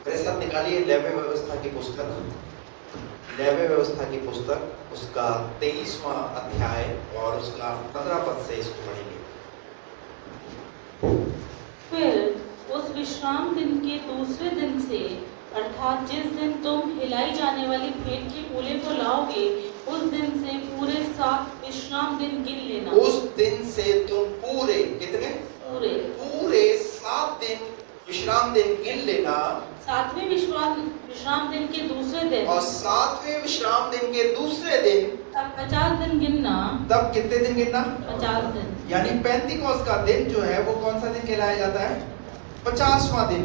मेरे साथ निकालिए लेवी व्यवस्था की पुस्तक, लेवी व्यवस्था की पुस्तक, उसका 23वां अध्याय और उसका 15 पद से इसको पढ़ेंगे। फिर उस विश्राम दिन के दूसरे दिन से, अर्थात जिस दिन तुम हिलाई जाने वाली भेंट के पूले को लाओगे, उस दिन से पूरे 7 विश्राम दिन गिन लेना। उस दिन से तुम पूरे कितने? पूरे 7 दिन विश्राम दिन गिन लेना। 7वें विश्राम दिन के दूसरे दिन, और 7वें विश्राम दिन के दूसरे दिन तब 50 दिन गिनना। तब कितने दिन गिनना? 50 दिन। यानी पेंतिकोस्त का दिन जो है वो कौन सा दिन कहलाया जाता है? 50वां दिन।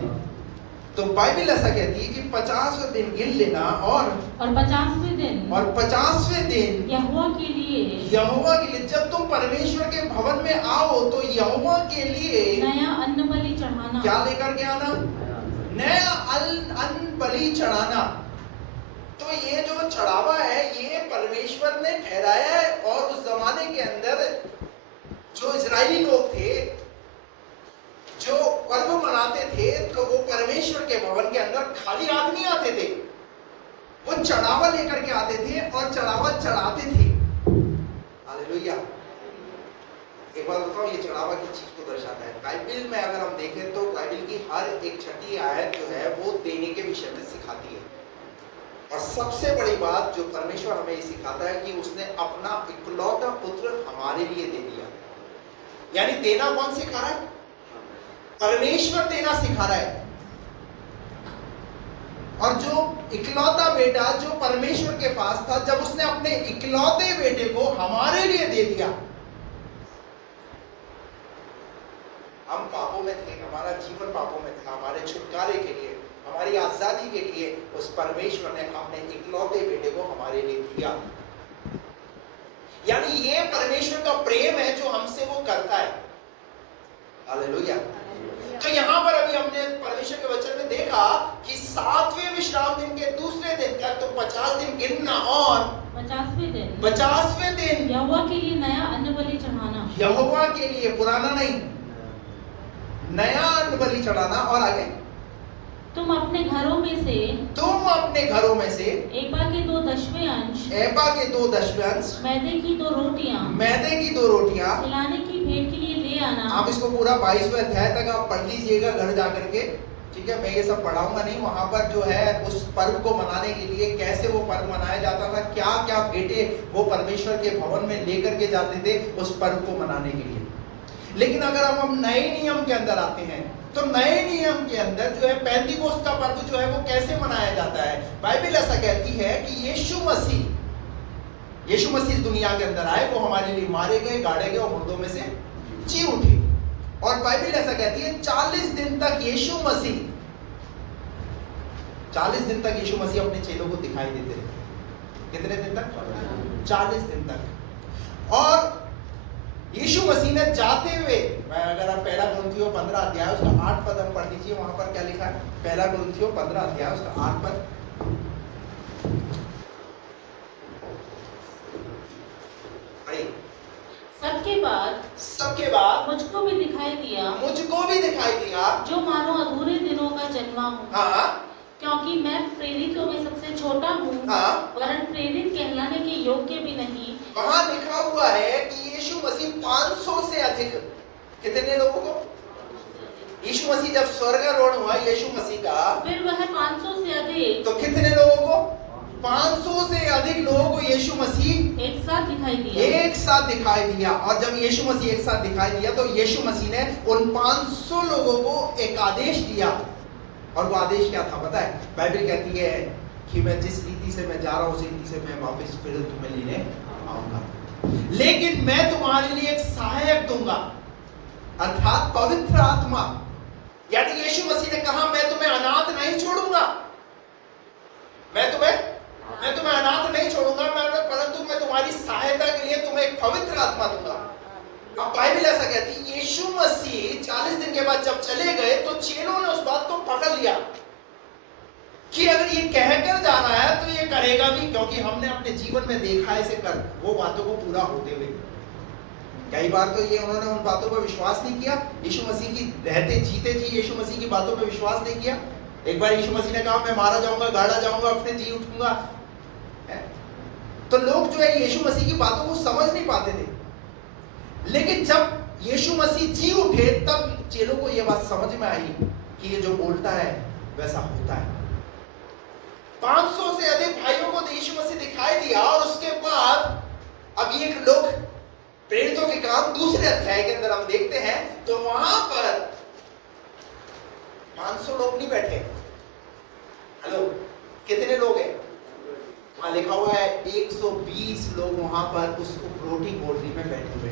तो बाइबल ऐसा कहती है कि 50वें दिन गिन लेना और 50वें दिन, और 50वें दिन यहोवा के लिए, यहोवा के लिए, जब तुम परमेश्वर के भवन में आओ तो यहोवा के लिए नया अन्न बलि चढ़ाना। क्या लेकर के आना? नया अन्न बलि चढ़ाना। तो ये जो चढ़ावा है ये परमेश्वर ने ठहराया है। और उस जमाने के अंदर जो इजरायली लोग थे जो पर्व मनाते थे तो वो परमेश्वर के भवन के अंदर खाली हाथ नहीं आते थे, वो चढ़ावा लेकर के आते थे और चढ़ावा चढ़ाते थे। हालेलुया। एक बात बताओ, ये चढ़ावा किस चीज को दर्शाता है? बाइबल में अगर हम देखें तो बाइबल की हर एक छठी आयत जो है वो देने के विषय में सिखाती है। और सबसे बड़ी बात जो परमेश्वर हमें ये सिखाता है कि उसने अपना इकलौता पुत्र हमारे लिए दे दिया। यानी देना कौन सिखा रहा है? परमेश्वर देना सिखा रहा है। और जो इकलौता बेटा जो परमेश्वर के पास था, जब उसने अपने इकलौते बेटे को हमारे लिए दे दिया, हम पापों में थे, हमारा जीवन पापों में था, हमारे छुटकारे के लिए, हमारी आजादी के लिए उस परमेश्वर ने अपने इकलौते बेटे को हमारे लिए दिया। यानी ये परमेश्वर का प्रेम है जो हमसे वो करता है। हालेलुया। तो यहाँ पर अभी हमने परमेश्वर के वचन में देखा कि 7वें विश्राम दिन के दूसरे दिन तक तो 50 दिन गिनना और 50वें दिन यहोवा के लिए नया अन्न बलि चढ़ाना। यहोवा के लिए, पुराना नहीं, नया अन्न बलि चढ़ाना। और आगे तुम अपने घरों में से एपा के 2 दसवें अंश मैदे की 2 रोटियां खिलाने की भेंट के लिए ले आना। आप इसको पूरा 22वें अध्याय तक आप पढ़ लीजिएगा घर जाकर के, ठीक है? मैं ये सब पढ़ाऊंगा नहीं। वहां पर जो है उस पर्व को मनाने के लिए कैसे वो पर्व मनाया जाता था, क्या क्या भेंटे वो परमेश्वर के भवन में लेकर के जाते थे उस पर्व को मनाने के लिए। लेकिन अगर हम नए नियम के अंदर आते हैं तो नए नियम के अंदर जो है पेंतिकोस्त का पर्व जो है वो कैसे मनाया जाता है? बाइबल ऐसा कहती है कि यीशु मसीह दुनिया के अंदर आए, वो हमारे लिए मारे गए, गाड़े गए और मुर्दों में से जी उठे। और बाइबल ऐसा कहती है 40 दिन तक यीशु मसीह अपने चेलों को दिखाई देते रहे। कितने दिन तक? 40 दिन तक। और यीशु मसीह ने जाते हुए, अगर आप 1 कुरिन्थियों 15 अध्याय उसका 8 पद हम पढ़ लीजिए, वहां पर क्या लिखा है? 1 कुरिन्थियों 15 अध्याय उसका 8 पद। सबके बाद मुझको भी दिखाई दिया जो मानो अधूरे दिनों का जन्मा हूँ। हाँ। क्योंकि मैं प्रेरितों में सबसे छोटा हूँ, वरन प्रेरित कहलाने के योग्य भी नहीं। वहां लिखा हुआ है कि यीशु मसीह 500 से अधिक, कितने लोगों को? यीशु मसीह जब स्वर्गारोहण हुआ यीशु मसीह का, फिर वह 500 से अधिक, तो कितने लोगों को? 500 से अधिक लोगों को यीशु मसीह एक साथ दिखाई दिया। और जब यीशु मसीह एक साथ दिखाई दिया तो यीशु मसीह ने उन 500 लोगों को एक आदेश दिया। और वो आदेश क्या था पता है? बाइबल कहती है कि मैं जिस रीति से मैं जा रहा हूं उस रीति से मैं वापस फिर तुम्हें लेने आऊंगा, लेकिन मैं तुम्हारे लिए एक सहायक दूंगा, अर्थात पवित्र आत्मा। यानी यीशु मसीह ने कहा मैं तुम्हें अनाथ नहीं छोड़ूंगा, मैं तुम्हें अनाथ नहीं छोड़ूंगा, परंतु मैं तुम्हारी सहायता के लिए तुम्हें एक पवित्र आत्मा दूंगा। अब बाइबल ऐसा कहती है यीशु मसीह 40 दिन के बाद जब चले गए तो चेलों ने उस बात को पकड़ लिया कि अगर ये कहकर जाना है तो ये करेगा भी, क्योंकि हमने अपने जीवन में देखा है इसे कर वो बातों को पूरा होते हुए। कई बार तो ये उन्होंने उन बातों पर विश्वास नहीं किया, यीशु मसीह की रहते जीते जी यीशु मसीह की बातों पर विश्वास नहीं किया। एक बार यीशु मसीह ने कहा मैं मारा जाऊंगा, गाड़ा जाऊंगा, अपने जी उठूंगा। तो लोग जो है यीशु मसीह की बातों को समझ नहीं पाते थे। लेकिन जब यीशु मसीह जी उठे तब चेलों को यह बात समझ में आई कि ये जो बोलता है वैसा होता है। 500 से अधिक भाइयों को यीशु मसीह दिखाई दिया और उसके बाद अब ये लोग प्रेरितों के काम दूसरे अध्याय के अंदर हम देखते हैं तो वहां पर 500 लोग नहीं बैठे। हेलो, कितने लोग हैं? वहां लिखा हुआ है 120 लोग वहां पर उस रोटी कोठरी में बैठे हुए।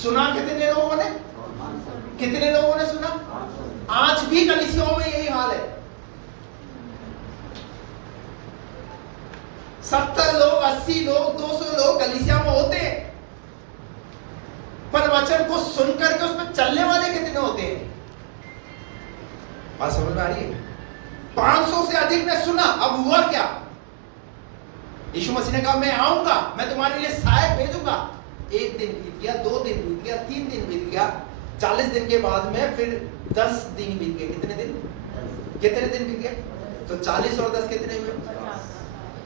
सुना कितने लोगों ने? कितने लोगों ने सुना? आज भी कलीसियाओं में यही हाल है। 70 लोग, 80 लोग, 200 लोग कलीसिया में होते हैं, पर वचन को सुनकर के उसमें चलने वाले कितने होते हैं? बात समझ में आ रही है? 500 से अधिक ने सुना। अब हुआ क्या? यीशु मसीह ने कहा मैं आऊंगा, मैं तुम्हारे लिए सहायक भेजूंगा। 1 दिन बीत गया, 2 दिन बीत गया, 3 दिन बीत गया, 40 दिन के बाद में फिर 10 दिन बीत गए। कितने दिन? कितने दिन बीत गए? तो 40 और 10 कितने हुए?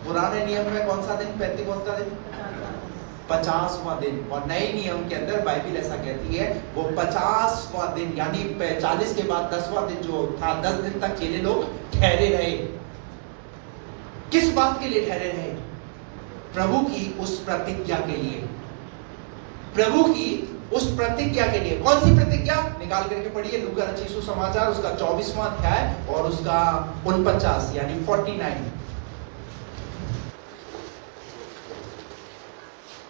पुराने नियम में कौन सा दिन? पेंतीकोस्त का दिन, 50वां दिन। और नए नियम के अंदर बाइबल ऐसा कहती है वो 50वां दिन यानी 40 के बाद 10वां दिन जो था, 10 दिन तक चेले लोग ठहरे रहे। किस बात के लिए ठहरे रहे? प्रभु की उस प्रतिज्ञा के लिए। प्रभु की उस प्रतिज्ञा के लिए। कौन सी प्रतिज्ञा? निकाल करके पढ़िए लूका रचित सुसमाचार उसका 24वां अध्याय और उसका 49 यानी 49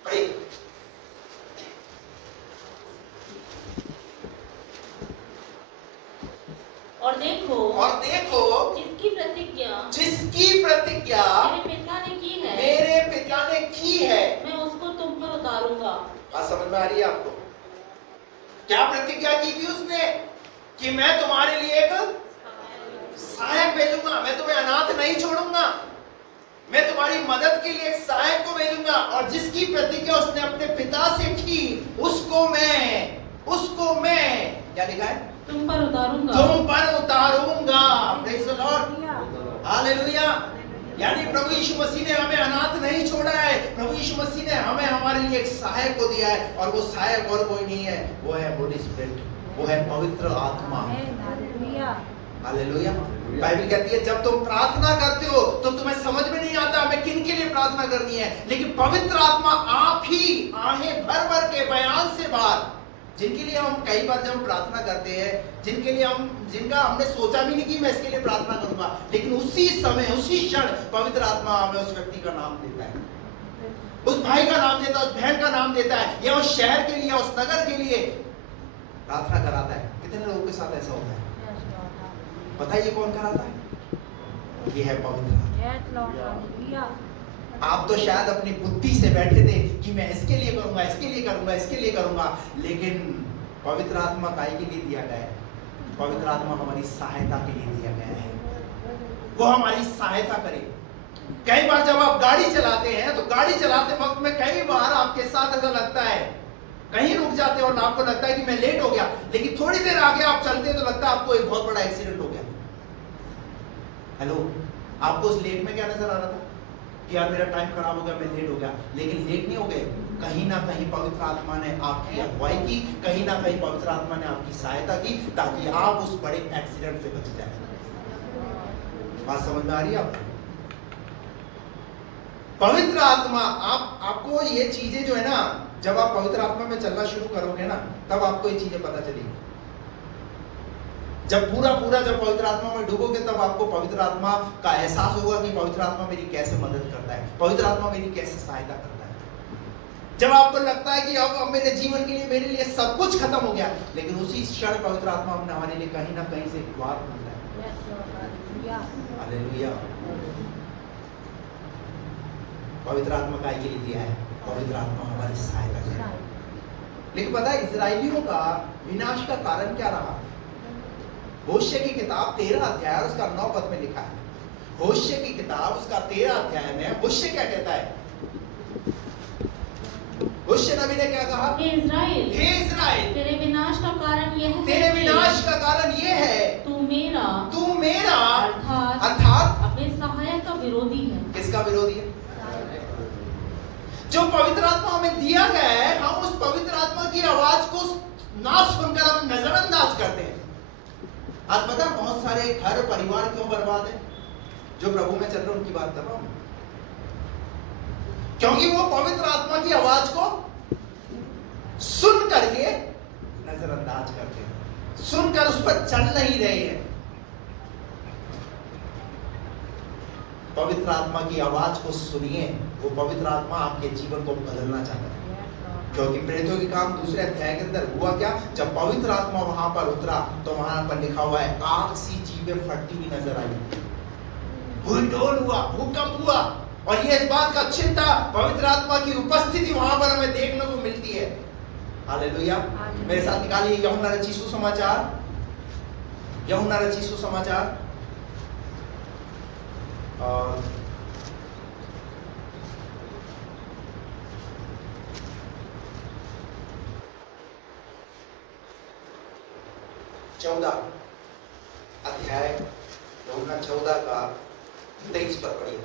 पढ़िए। और देखो जिसकी प्रतिज्ञा मेरे पिता ने की है मैं उसको तुम पर उतारूंगा। बात समझ में आ रही है आपको? क्या प्रतिज्ञा की थी उसने? कि मैं तुम्हारे लिए एक सहायक भेजूंगा, मैं तुम्हें अनाथ नहीं छोड़ूंगा, मैं तुम्हारी मदद के लिए एक सहायक को भेजूंगा। और जिसकी प्रतिज्ञा उसने अपने पिता से की उसको मैं क्या लिखा है? तुम पर उतारूंगा। तुम पर उतारूंगा। Praise the Lord, hallelujah. यानी प्रभु यीशु मसीह ने हमें अनाथ नहीं छोड़ा है। प्रभु यीशु मसीह ने हमें हमारे लिए एक सहायक को दिया है और वो सहायक और कोई नहीं है, वो है होली स्पिरिट, वो है पवित्र आत्मा। हालेलुया। बाइबल कहती है जब तुम प्रार्थना करते हो तो तुम्हें समझ में नहीं आता हमें किन के लिए प्रार्थना करनी है, लेकिन पवित्र आत्मा आप ही आहें भर भर के बयान से बाहर, जिनके लिए हम कई बार जब प्रार्थना करते हैं, जिनका हमने सोचा भी नहीं कि मैं इसके लिए प्रार्थना करूंगा, लेकिन उसी समय उसी क्षण पवित्र आत्मा हमें उस व्यक्ति का नाम देता है, उस भाई का नाम देता है, उस बहन का नाम देता है, या उस शहर के लिए, उस नगर के लिए प्रार्थना कराता है। कितने लोगों के साथ ऐसा होता है? पता है ये कौन कराता है? ये है पवित्र आत्मा। आप तो शायद अपनी बुद्धि से बैठे थे कि मैं इसके लिए करूंगा, इसके लिए करूंगा, इसके लिए करूंगा, लेकिन पवित्र आत्मा काहे के लिए दिया गया है? पवित्र आत्मा हमारी सहायता के लिए दिया गया है, वो हमारी सहायता करे। कई बार जब आप गाड़ी चलाते हैं तो गाड़ी चलाते वक्त में कई बार आपके साथ ऐसा लगता है, कहीं रुक जाते हैं और आपको लगता है कि मैं लेट हो गया, लेकिन थोड़ी देर आगे आप चलते तो लगता है आपको एक बहुत बड़ा एक्सीडेंट हो गया। हेलो, आपको उस लेट में क्या नजर आ रहा था कि यार मेरा टाइम खराब हो गया, मैं लेट हो गया, लेकिन लेट नहीं हो गए। कहीं ना कहीं पवित्र आत्मा ने आपकी अगुवाई की, कहीं ना कहीं पवित्र आत्मा ने आपकी सहायता की ताकि आप उस बड़े एक्सीडेंट से बच जाए। बात समझ में आ रही है आपको? पवित्र आत्मा आपको ये चीजें जो है ना, जब आप पवित्र आत्मा में चलना शुरू करोगे ना, तब आपको ये चीजें पता चलेगी। जब पूरा जब पवित्र आत्मा में डूबोगे तब आपको पवित्र आत्मा का एहसास होगा कि पवित्र आत्मा मेरी कैसे मदद करता है, पवित्र आत्मा मेरी कैसे सहायता करता है। जब आपको लगता है कि अब मेरे जीवन के लिए, मेरे लिए सब कुछ खत्म हो गया, लेकिन उसी क्षण पवित्र आत्मा हमने हमारे लिए कहीं ना कहीं से द्वार खोलता है। हालेलुया। पवित्र आत्मा का ये दिया है, पवित्र आत्मा हमारी सहायता करे। लेकिन पता है इजराइलियों का विनाश का कारण क्या रहा? होशे की किताब 13 अध्याय उसका 9 पद में लिखा है। होशे की किताब उसका 13 अध्याय में होशे क्या कहता है? होशे नबी ने क्या कहा? हे इस्राएल, तेरे विनाश का कारण यह है, तेरे विनाश का कारण यह है तू मेरा विरोधी है? जो पवित्र आत्मा हमें दिया गया है, हम उस पवित्र आत्मा की आवाज को ना सुनकर हम नजरअंदाज करते हैं। आज पता है बहुत सारे घर परिवार क्यों बर्बाद है? जो प्रभु में चल रहे उनकी बात कर रहा हूं, क्योंकि वो पवित्र आत्मा की आवाज को सुन करके नजरअंदाज करते हैं, सुनकर उस पर चल नहीं रहे हैं। पवित्र आत्मा की आवाज को सुनिए, वो पवित्र आत्मा आपके जीवन को बदलना चाहता है। क्योंकि प्रेरितों के काम दूसरे अध्याय के अंदर हुआ क्या, जब पवित्र आत्मा वहां पर उतरा तो वहां पर लिखा हुआ है आग सी जीभें फटती हुई नजर आई, भूडोल हुआ, भूकंप हुआ। और ये इस बात का चिंता, पवित्र आत्मा की उपस्थिति वहां पर हमें देखने को मिलती है। हालेलुया। मेरे साथ निकालिए यूहन्ना रचित सुसमाचार, यूहन्ना रचित सुसमाचार और 14 अध्याय, यूहन्ना 14 का 23 पर पढ़िए।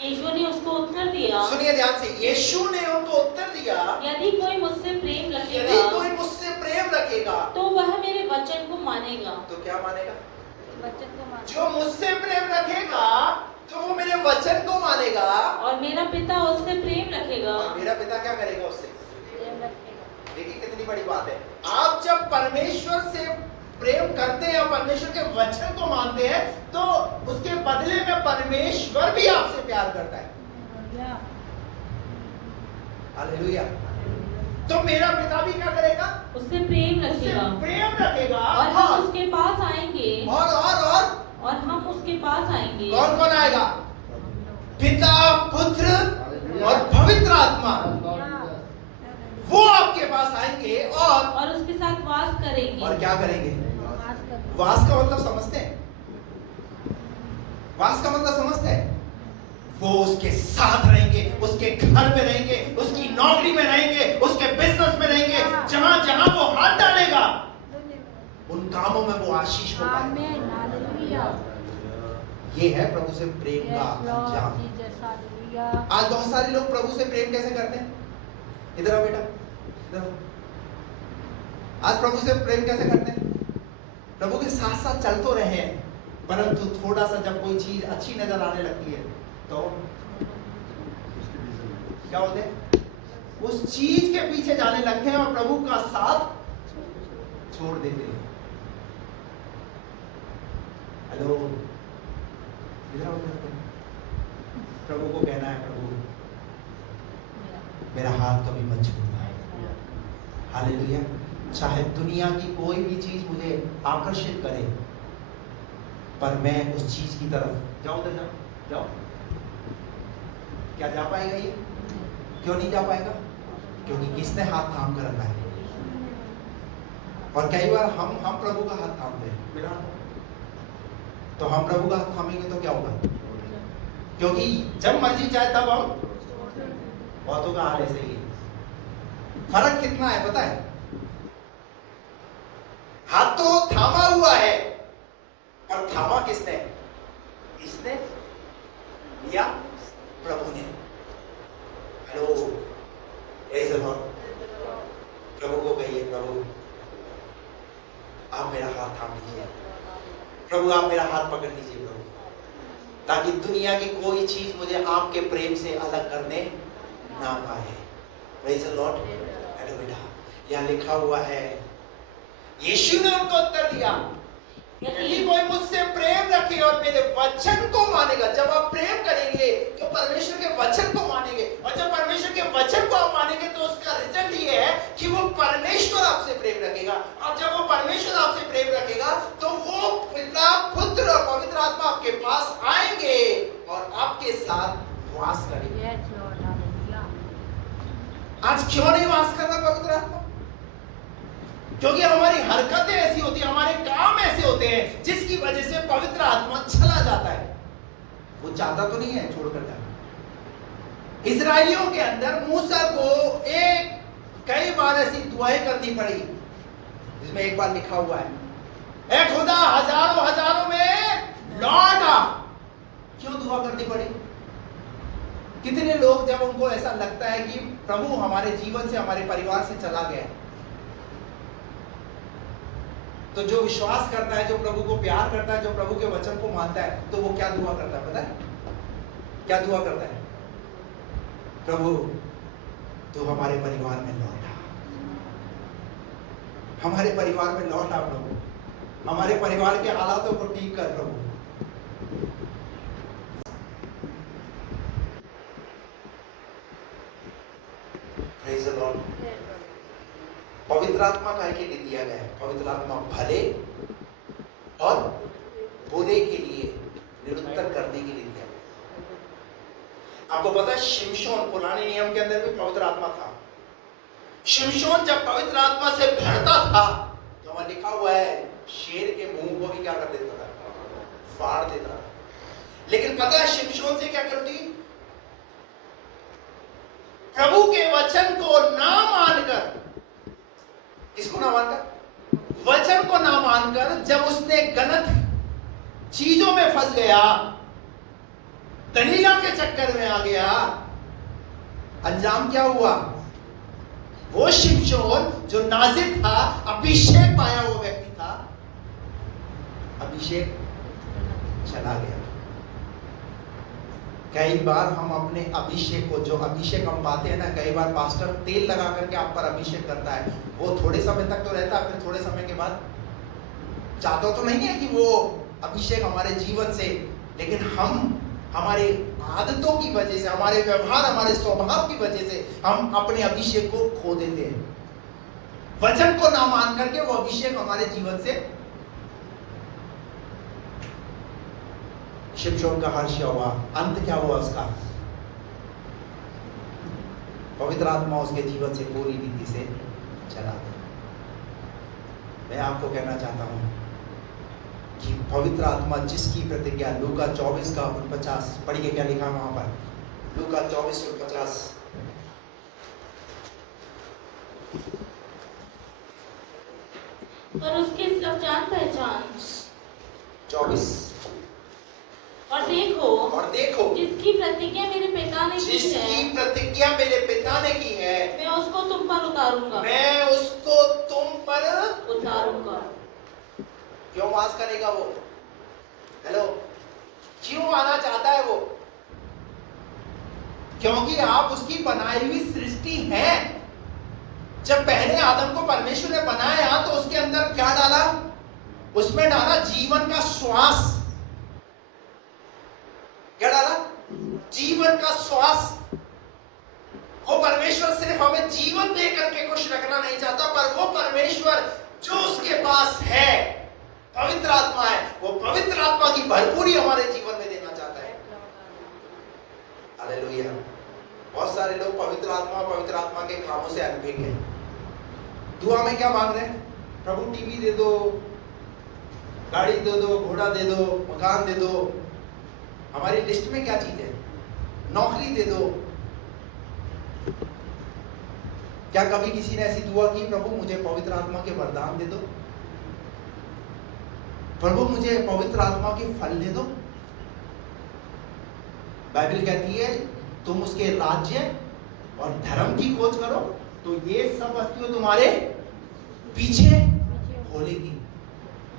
यीशु ने उसको उत्तर दिया, सुनिए ध्यान से, यीशु ने उनको उत्तर दिया, यदि कोई मुझसे प्रेम यदि रखेगा कोई मुझसे प्रेम रखेगा तो वह मेरे वचन को मानेगा। तो क्या मानेगा? वचन को मानेगा। जो मुझसे प्रेम रखेगा तो वो मेरे वचन को मानेगा, और मेरा पिता उससे प्रेम रखेगा। और मेरा पिता क्या करेगा? उससे प्रेम रखेगा। देखिए कितनी बड़ी बात है। आप जब परमेश्वर से प्रेम करते हैं और परमेश्वर के वचन को मानते हैं तो उसके बदले में परमेश्वर भी आपसे प्यार करता है। हालेलुया। तो मेरा पिता भी क्या करेगा? उससे प्रेम रखेगा, प्रेम रखेगा, और हम उसके पास आएंगे, और हम उसके पास आएंगे। कौन कौन आएगा? पिता, पुत्र और पवित्र आत्मा, वो आपके पास आएंगे और उसके साथ वास करेंगे। और क्या करेंगे? वास का मतलब समझते हैं? वास का मतलब समझते हैं? वो उसके साथ रहेंगे, उसके घर में रहेंगे, उसकी नौकरी में रहेंगे, उसके बिजनेस में रहेंगे, जहां जहां वो हाथ डालेगा उन कामों में वो आशीष हो पाएगा। ये है प्रभु से प्रेम का अंजाम। आज बहुत सारे लोग प्रभु से प्रेम कैसे करते हैं? इधर आओ बेटा, इधर आओ। आज प्रभु से प्रेम कैसे करते हैं? प्रभु के साथ साथ चल तो रहे हैं, परंतु थोड़ा सा जब कोई चीज अच्छी नजर आने लगती है तो क्या होते हैं? उस चीज के पीछे जाने लगते हैं और प्रभु का साथ छोड़ देते हैं। हेलो, इधर आओ। प्रभु को कहना है, प्रभु मेरा हाथ कभी मत छोड़ना। हालेलुया। चाहे दुनिया की कोई भी चीज मुझे आकर्षित करे, पर मैं उस चीज की तरफ जाओ। उधर जाओ, जाओ। क्या जा पाएगा ये? क्यों नहीं जा पाएगा? क्योंकि किसने हाथ थाम कर रखा है। और कई बार हम प्रभु का हाथ थामते हैं, मेरा तो हम प्रभु का हाथ थामेंगे तो क्या होगा? क्योंकि जब मर्जी चाहे तब हम, बहुतों का हाल ऐसे ही है। फर्क कितना है पता है? हाथ तो थामा हुआ है, पर थामा किसने? इसने या प्रभु ने? हेलो, ऐसे प्रभु को कहिए, प्रभु आप मेरा हाथ थाम लीजिए, प्रभु आप मेरा हाथ पकड़ लीजिए प्रभु, ताकि दुनिया की कोई चीज मुझे आपके प्रेम से अलग करने ना पाए। Praise the Lord. हेलो बेटा, यहाँ लिखा हुआ है, यीशु ने उनको उत्तर दिया, यदि कोई मुझसे प्रेम रखे और मेरे वचन को मानेगा। जब आप प्रेम करेंगे तो परमेश्वर के वचन को मानेंगे, और जब परमेश्वर के वचन को आप मानेंगे तो उसका रिजल्ट ये है कि वो परमेश्वर आपसे प्रेम रखेगा। और जब वो परमेश्वर आपसे प्रेम रखेगा तो वो पिता, पुत्र और पवित्र आत्मा आपके पास आएंगे और आपके साथ वास करेंगे। आज क्यों नहीं वास कर रहा पवित्र आत्मा? क्योंकि हमारी हरकतें ऐसी होती हैं, हमारे काम ऐसे होते हैं जिसकी वजह से पवित्र आत्मा चला जाता है। वो चाहता तो नहीं है छोड़कर जाना। इजराइलियों के अंदर मूसा को कई बार ऐसी दुआएं करनी पड़ी, जिसमें एक बार लिखा हुआ है, ऐ खुदा हजारों हजारों में लौट आ। क्यों दुआ करनी पड़ी? जब उनको ऐसा लगता है कि प्रभु हमारे जीवन से, हमारे परिवार से चला गया, तो जो विश्वास करता है, जो प्रभु को प्यार करता है, जो प्रभु के वचन को मानता है, तो वो क्या दुआ करता है पता है? क्या दुआ करता है? प्रभु तू हमारे परिवार में लौटा, हमारे परिवार में लौटा प्रभु, हमारे परिवार के हालातों को ठीक कर प्रभु। Praise the Lord। पवित्र आत्मा का के लिए दिया गया है? पवित्र आत्मा भले और बुरे के लिए निरुत्तर करने के लिए दिया गया। आपको पता है शिमशोन, पुराने नियम के अंदर भी पवित्र आत्मा था। शिमशोन जब पवित्र आत्मा से भरता था, तो वहां लिखा हुआ है शेर के मुंह को भी क्या कर देता था? फाड़ देता था। लेकिन पता है शिमशोन से क्या करती? प्रभु के वचन को ना मानकर, किसको ना मानकर? वचन को ना मानकर जब उसने गलत चीजों में फंस गया, दलीला के चक्कर में आ गया, अंजाम क्या हुआ? वो शिमशोन जो नाज़िर था, अभिषेक पाया वो व्यक्ति था, अभिषेक चला गया। कई बार हम अपने अभिषेक को, जो अभिषेक हम पाते हैं ना, कई बार पास्टर तेल लगा करके आप पर अभिषेक करता है, वो थोड़े समय तक तो रहता है, फिर थोड़े समय के बाद चाहता तो नहीं है कि वो अभिषेक हमारे जीवन से, लेकिन हम हमारे आदतों की वजह से, हमारे व्यवहार, हमारे स्वभाव की वजह से हम अपने अभिषेक को खो देते हैं। वचन को ना मान करके वो अभिषेक हमारे जीवन से। शिमशोन का हर्ष हुआ, अंत क्या हुआ उसका? पवित्र आत्मा उसके जीवन से पूरी रीति से चला गया। मैं आपको कहना चाहता हूं कि पवित्र आत्मा जिसकी प्रतिज्ञा, लूका 24 का 49, पढ़िए क्या लिखा वहां पर, लूका 24:49। पर उसकी सब जान पहचान 24। और देखो जिसकी प्रतिज्ञा मेरे पिता ने की है, जिसकी प्रतिज्ञा मेरे पिता ने की है, मैं उसको तुम पर उतारूंगा, मैं उसको तुम पर उतारूंगा। क्यों वास करेगा वो? हेलो, क्यों आना चाहता है वो? क्योंकि आप उसकी बनाई हुई सृष्टि हैं। जब पहले आदम को परमेश्वर ने बनाया तो उसके अंदर क्या डाला? उसमें डाला जीवन का श्वास। क्या डाला? जीवन का श्वास। वो परमेश्वर सिर्फ हमें जीवन दे करके खुश रखना नहीं चाहता, पर वो परमेश्वर जो उसके पास है, पवित्र आत्मा है, वो पवित्र आत्मा की भरपूरी हमारे जीवन में देना चाहता है। हालेलुया। बहुत सारे लोग पवित्र आत्मा के कामों से अनभिज्ञ हैं। दुआ में क्या मांग रहे हैं? प्रभु टीवी दे दो, गाड़ी दे दो, घोड़ा दे दो, मकान दे दो। हमारी लिस्ट में क्या चीज है? नौकरी दे दो। क्या कभी किसी ने ऐसी दुआ की, प्रभु मुझे पवित्र आत्मा के वरदान दे दो, प्रभु मुझे पवित्र आत्मा के फल दे दो? बाइबल कहती है तुम उसके राज्य और धर्म की खोज करो तो ये सब वस्तुएं तुम्हारे पीछे हो लेगी।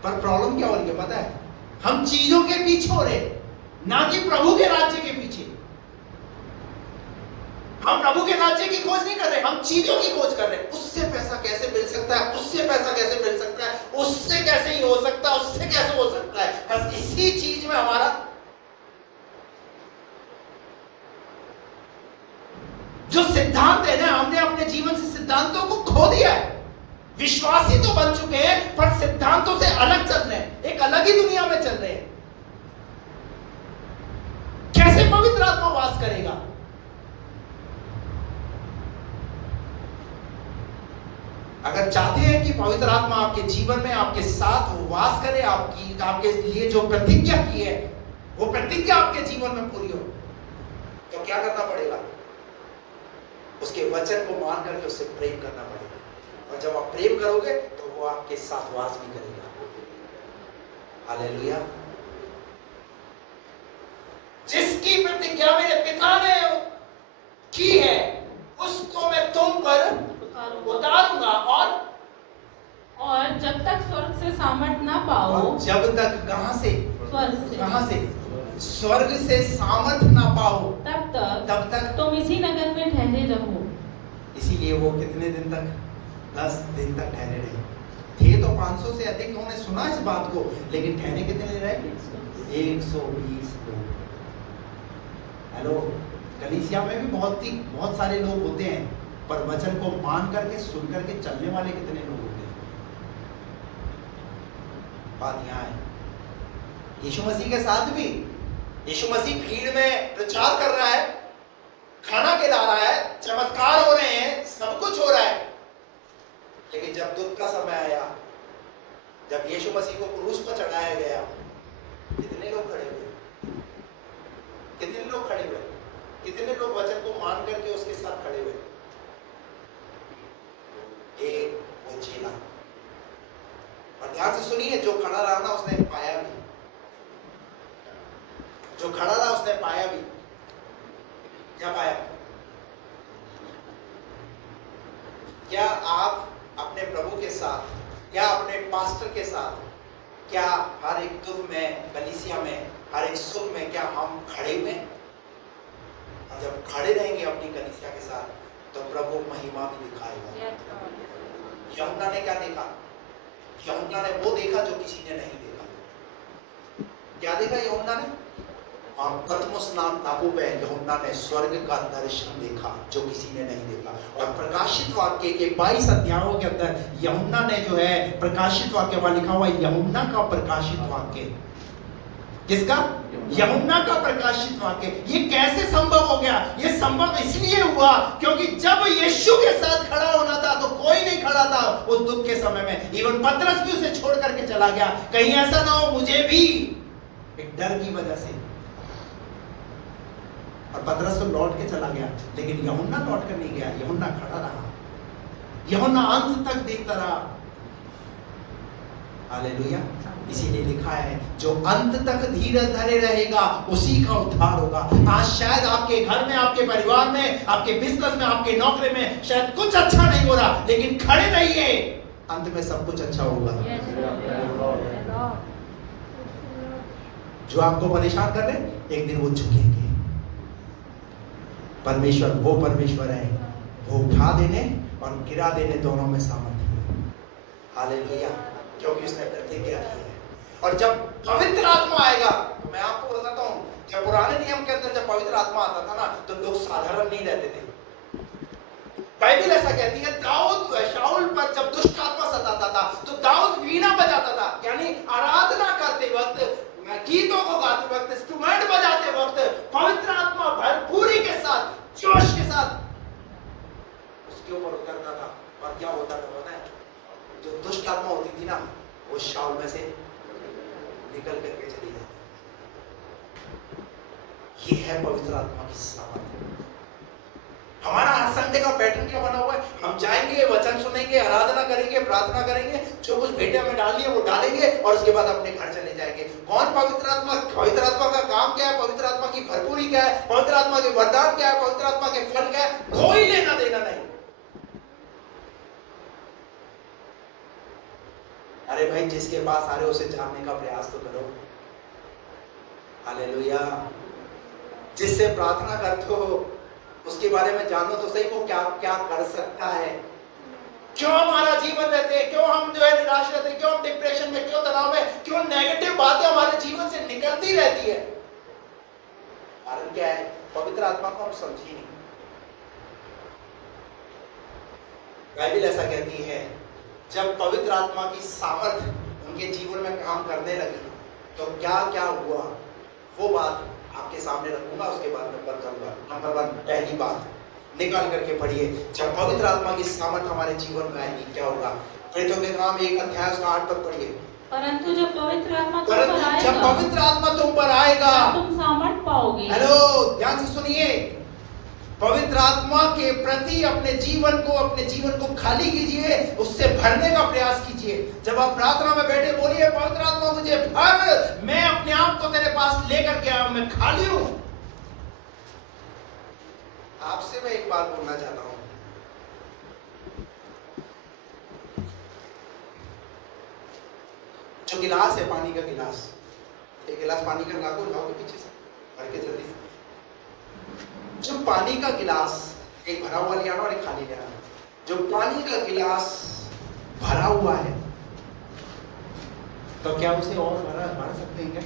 पर प्रॉब्लम क्या हो रही है पता है? हम चीजों के पीछे हो रहे, ना कि प्रभु के राज्य के पीछे। हम प्रभु के राज्य की खोज नहीं कर रहे, हम चीजों की खोज कर रहे हैं। उससे पैसा कैसे मिल सकता है, उससे पैसा कैसे मिल सकता है, उससे कैसे ही हो सकता है, उससे कैसे हो सकता है। बस इसी चीज में हमारा जो सिद्धांत है ना, हमने अपने जीवन से सिद्धांतों को खो दिया है। विश्वासी तो बन चुके हैं, पर सिद्धांतों से अलग चल रहे हैं, एक अलग ही दुनिया में चल रहे हैं। कैसे पवित्र आत्मा वास करेगा? अगर चाहते हैं कि पवित्र आत्मा आपके जीवन में, आपके साथ वास करे, आपके लिए जो प्रतिज्ञा की है वो प्रतिज्ञा आपके जीवन में पूरी हो, तो क्या करना पड़ेगा? उसके वचन को मान करके उससे प्रेम करना पड़ेगा। और जब आप प्रेम करोगे तो वो आपके साथ वास भी करेगा। हालेलुया। जिसकी प्रतिज्ञा मेरे पिता ने की है उसको मैं तुम पर उतारूंगा और जब तक स्वर्ग से सामर्थ ना पाओ, और जब तक कहां से स्वर्ग से स्वर्ग से सामर्थ ना पाओ तब तक तुम इसी नगर में ठहरे रहो। इसीलिए वो कितने दिन तक? 10 दिन तक ठहरे रहे। थे तो 500 से अधिक, उन्होंने सुना इस बात को, लेकिन ठहरे कितने रहे? 120 लोग। हेलो, कलीसिया में भी बहुत सारे लोग होते हैं, पर वचन को मान करके सुन करके चलने वाले कितने लोग होते हैं? बात यहाँ है। यीशु मसीह के साथ भी यीशु मसीह भीड़ में प्रचार कर रहा है, खाना खिला रहा है, चमत्कार हो रहे हैं, सब कुछ हो रहा है, लेकिन जब दुख का समय आया, जब यीशु मसीह को क्रूस पर चढ़ाया गया, कितने लोग खड़े हुए? कितने लोग खड़े हुए? कितने लोग वचन को मान करके उसके साथ खड़े हुए? एक वो चेला। और ध्यान से सुनिए, जो खड़ा रहा ना उसने पाया भी, जो खड़ा रहा उसने पाया भी। क्या पाया? क्या आप अपने प्रभु के साथ, क्या अपने पास्टर के साथ, क्या हर एक दुख में, कलीसिया में, हर एक सुख में, क्या हम खड़े हुए? और जब खड़े रहेंगे अपनी कलीसिया के साथ, तो प्रभु महिमा भी दिखाएगा। यूहन्ना ने क्या देखा? यूहन्ना ने वो देखा जो किसी ने नहीं देखा। क्या देखा यूहन्ना ने? पतमुस नाम टापू पे यूहन्ना ने स्वर्ग का दर्शन देखा जो किसी ने नहीं देखा। और प्रकाशित वाक्य के 22 अध्यायों के अंदर यूहन्ना ने जो है प्रकाशित वाक्य वहां लिखा हुआ है, यूहन्ना का प्रकाशित वाक्य। किसका? यूहन्ना का प्रकाशित वाक्य। ये कैसे संभव हो गया? ये संभव इसलिए हुआ क्योंकि जब यीशु के साथ खड़ा होना था तो कोई नहीं खड़ा था उस दुख के समय में। इवन पतरस भी उसे छोड़ करके चला गया, कहीं ऐसा ना हो मुझे भी, एक डर की वजह से। और पतरस तो लौट के चला गया, लेकिन यूहन्ना लौट कर नहीं गया, यूहन्ना खड़ा रहा, यूहन्ना अंत तक देखता रहा। हालेलुया। इसीलिए लिखा है जो अंत तक धीरज धरे रहेगा उसी का उद्धार होगा। आज शायद आपके घर में, आपके परिवार में, आपके बिजनेस में, आपके नौकरी में शायद कुछ अच्छा नहीं हो रहा, लेकिन खड़े रहिए, अंत में सब कुछ अच्छा होगा। जो आपको परेशान कर रहे एक दिन वो झुकेंगे। परमेश्वर वो परमेश्वर है, वो उठा देने और गिरा देने दोनों में सामर्थ्य है। हालेलुया। क्योंकि उसने प्रतिज्ञा की है। और जब पवित्र आत्मा आएगा, तो मैं आपको बताता हूं, जब पुराने नियम के अंदर जब पवित्र आत्मा आता था ना, तो लोग साधारण नहीं रहते थे। बाइबल ऐसा कहती है, दाऊद शाऊल पर जब दुष्ट आत्मा सताता था तो दाऊद वीणा बजाता था, यानी आराधना करते वक्त, गीतों को गाते वक्त, इंस्ट्रूमेंट बजाते वक्त पवित्र आत्मा भरपूरी के साथ, जोश के साथ उसके ऊपर उतरता था। और क्या होता था पता है? जो दुष्ट आत्मा होती थी ना, वो शाऊल में से निकल करके चली जाती। ये है पवित्र आत्मा की सामर्थ। हमारा हर संडे का पैटर्न क्या बना हुआ है? हम जाएंगे, वचन सुनेंगे, आराधना करेंगे, प्रार्थना करेंगे, जो कुछ भेटे हमें डालनी है वो डालेंगे और उसके बाद अपने घर चले जाएंगे। कौन पवित्र आत्मा? पवित्र आत्मा का काम क्या है? पवित्र आत्मा की भरपूरी क्या है? पवित्र आत्मा के वरदान क्या है? पवित्र आत्मा के फल क्या है? कोई लेना देना नहीं। अरे भाई, जिसके पास आ रहे हो उसे जानने का प्रयास तो करो। हालेलुया। जिससे प्रार्थना करते हो उसके बारे में जानो तो सही, वो क्या क्या कर सकता है। क्यों हमारा जीवन रहते हैं, क्यों हम जो है निराश रहते हैं, क्यों हम डिप्रेशन में, क्यों तनाव में, क्यों नेगेटिव बातें हमारे जीवन से निकलती रहती है? कारण क्या है? पवित्र आत्मा को हम समझे नहीं। बाइबल ऐसा कहती है, जब पवित्र आत्मा की सामर्थ उनके जीवन में काम करने लगी तो क्या क्या हुआ, वो बात आपके सामने रखूंगा। उसके बाद मैं बंद करूंगा। नंबर 1, पहली बात निकाल करके पढ़िए, जब पवित्र आत्मा की सामर्थ हमारे जीवन में आएगी क्या होगा? प्रेरितों के काम 1 अध्याय उसका 8 तक पढ़िए। परंतु जब पवित्र आत्मा तुम पर आएगा, जब पवित्र आत्मा तुम पर आएगा तुम सामर्थ पाओगे। हेलो, ध्यान से सुनिए। पवित्र आत्मा के प्रति अपने जीवन को खाली कीजिए, उससे भरने का प्रयास कीजिए। जब आप प्रार्थना में बैठे बोलिए, पवित्र आत्मा मुझे भर, मैं अपने आप को तेरे पास लेकर के आया हूं, मैं खाली हूं। आपसे मैं एक बात बोलना चाहता हूं। जो गिलास है, पानी का गिलास, एक गिलास पानी का लाओगे पीछे से भर के जल्दी से। जो पानी का गिलास, एक भरा हुआ ले आना और एक खाली ले आना। जो पानी का गिलास भरा हुआ है, तो क्या उसे और भर सकते हैं क्या?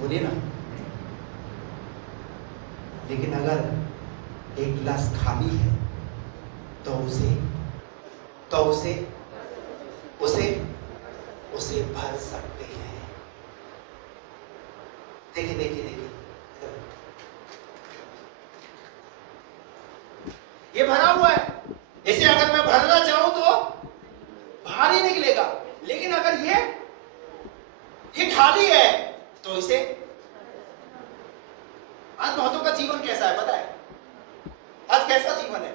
बोलिए ना। लेकिन अगर एक गिलास खाली है तो उसे भर सकते हैं। देखिए, ये भरा हुआ है, इसे अगर मैं भरना चाहूं तो बाहर ही निकलेगा। लेकिन अगर ये खाली है तो इसे, आज बहुतों का जीवन कैसा है पता है? आज कैसा जीवन है?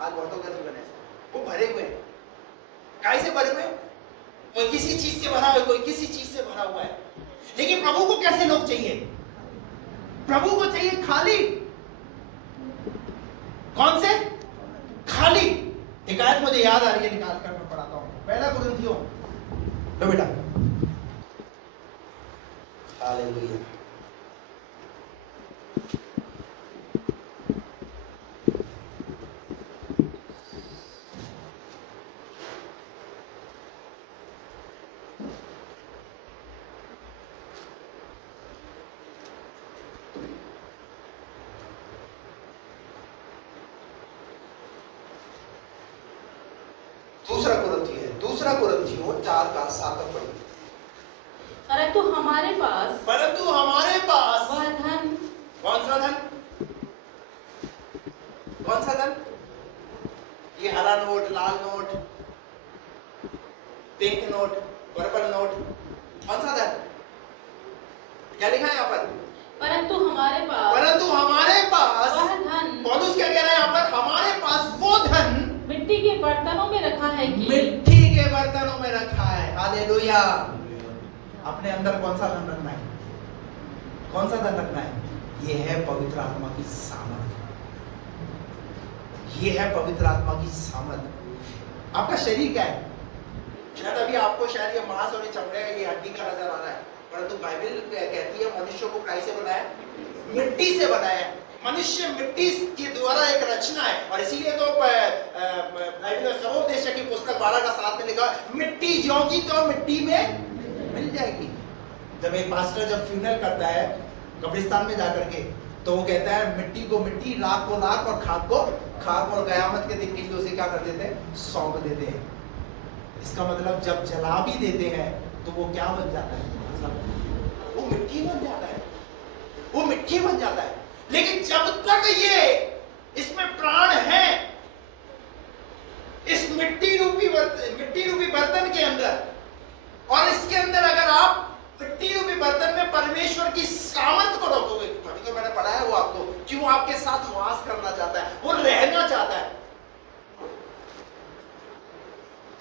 आज बहुतों का जीवन ऐसा, वो भरे हुए हैं। काय से भरे हुए हैं? कोई किसी चीज से भरा हुआ है, कोई किसी चीज से भरा हुआ है। लेकिन प्रभु को कैसे लोग चाहिए? प्रभु को चाहिए खाली। कौन से? खाली। एक आयत मुझे याद आ रही है, निकाल कर मैं पढ़ाता हूं। पहला कुरिन्थियों, लो बेटा। हालेलुया। दूसरा कुरिन्थियों 4:7 पढ़िए। परंतु हमारे पास वह धन। कौन सा धन? कौन सा धन? ये हरा नोट, लाल note, pink note, purple note, कौन सा धन? क्या लिखा है यहाँ पर? परंतु हमारे पास वह धन। पौलुस क्या कह रहा है यहाँ पर? हमारे पास वो धन मिट्टी के बर्तनों में रखा है कि मिट्टी के बर्तनों में रखा है। हालेलुया। अपने अंदर कौन सा धन रखना है? कौन सा धन रखना है? ये है पवित्र आत्मा की सामर्थ। ये है पवित्र आत्मा की सामर्थ। आपका शरीर क्या है? शायद अभी आपको शायद ये मांस और ये चमड़े, ये हड्डी का नजर आ रहा है, परंतु बाइबल कहती है मनुष्य को काय से बनाया? मिट्टी से बनाया। मनुष्य मिट्टी के द्वारा एक रचना है। और इसीलिए तो बाइबल में सर्वोपदेशक की पुस्तक 12:7 में लिखा, मिट्टी जोगी तो मिट्टी में मिल जाएगी। जब एक पास्टर जब फ्यूनरल करता है कब्रिस्तान में जाकर के, तो वो कहता है मिट्टी को मिट्टी, राख को राख और खाक को खाक, और कयामत के दिन के लिए उसे क्या कर देते हैं? सौंप देते हैं। इसका मतलब जब जला भी देते हैं तो वो क्या बन जाता है? वो मिट्टी बन जाता है। वो मिट्टी बन जाता है। लेकिन जब तक ये इसमें प्राण है, इस मिट्टी रूपी बर्तन के अंदर, और इसके अंदर अगर आप मिट्टी रूपी बर्तन में परमेश्वर की सामर्थ को रखोगे, अभी तो मैंने पढ़ा है वो आपको, कि वो आपके साथ वास करना चाहता है, वो रहना चाहता है।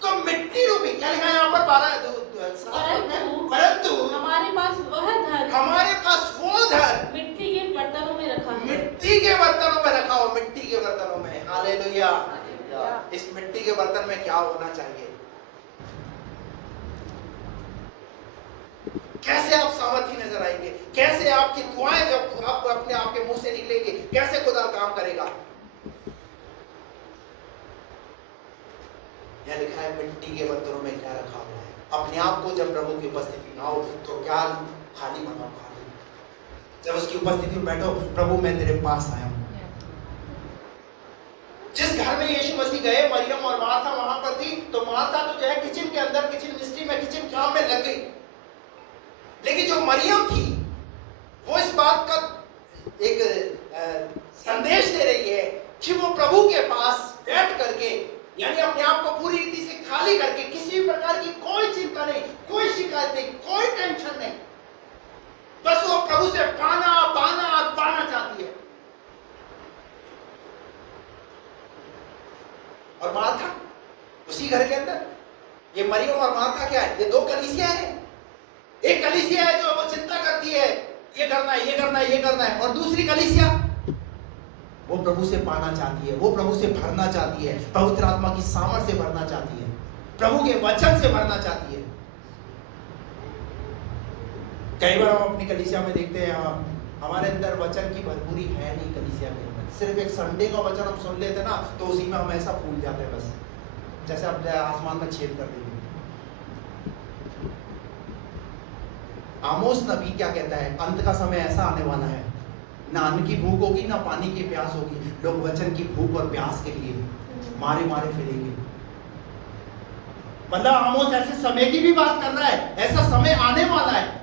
तो मिट्टी रूपी क्या लिखा है यहाँ पर? परंतु हमारे पास वो धन मिट्टी के बर्तनों में रखा है। मिट्टी के बर्तनों में रखा हो। मिट्टी के बर्तनों में। हालेलुया। इस मिट्टी के बर्तन में क्या होना चाहिए? कैसे आप सामर्थी नजर आएंगे? कैसे आपकी दुआएं जब आप अपने आप के मुंह से निकलेंगे, कैसे खुदा काम करेगा? यह लिखा है मिट्टी के बर्तनों में क्या रखा हुआ है। अपने आप को जब प्रभु की उपस्थिति में आओ तो क्या खाली बनाओ, खाली। जब उसकी उपस्थिति में बैठो, प्रभु मैं तेरे पास आया हूं। जिस घर में यीशु मसीह गए, मरियम और मार्था वहां पर थी, तो मार्था तो जो है किचन के अंदर, किचन मिस्ट्री में, किचन काम में लग गई। लेकिन जो मरियम थी, वो इस बात का एक संदेश दे रही है कि वो प्रभु के पास बैठ करके, यानी अपने आप को पूरी रीति से खाली करके, किसी भी प्रकार की कोई चिंता नहीं, कोई शिकायत नहीं, कोई टेंशन नहीं, बस वो प्रभु से पाना चाहती है। और मार्था उसी घर के अंदर, ये मरियम और मार्था क्या है? ये दो कलीसिया है। एक कलीसिया है जो वो चिंता करती है, ये करना है, ये करना है, ये करना है, और दूसरी कलीसिया वो प्रभु से पाना चाहती है, वो प्रभु से भरना चाहती है, पवित्र आत्मा की सामर्थ से भरना चाहती है, प्रभु के वचन से भरना चाहती है। कई बार हम अपनी कलीसिया में देखते हैं हमारे अंदर वचन की भरपूरी है नहीं कलीसिया के अंदर। सिर्फ एक संडे का वचन हम सुन लेते ना तो उसी में हम ऐसा फूल जाते हैं, बस जैसे अपने आसमान में छेद कर देंगे। आमोस नबी क्या कहता है, अंत का समय ऐसा आने वाला है, ना अन्न की भूख होगी ना पानी की प्यास होगी, लोग वचन की भूख और प्यास के लिए मारे मारे फिरेंगे। मतलब आमोस ऐसे समय की भी बात कर रहा है, ऐसा समय आने वाला है।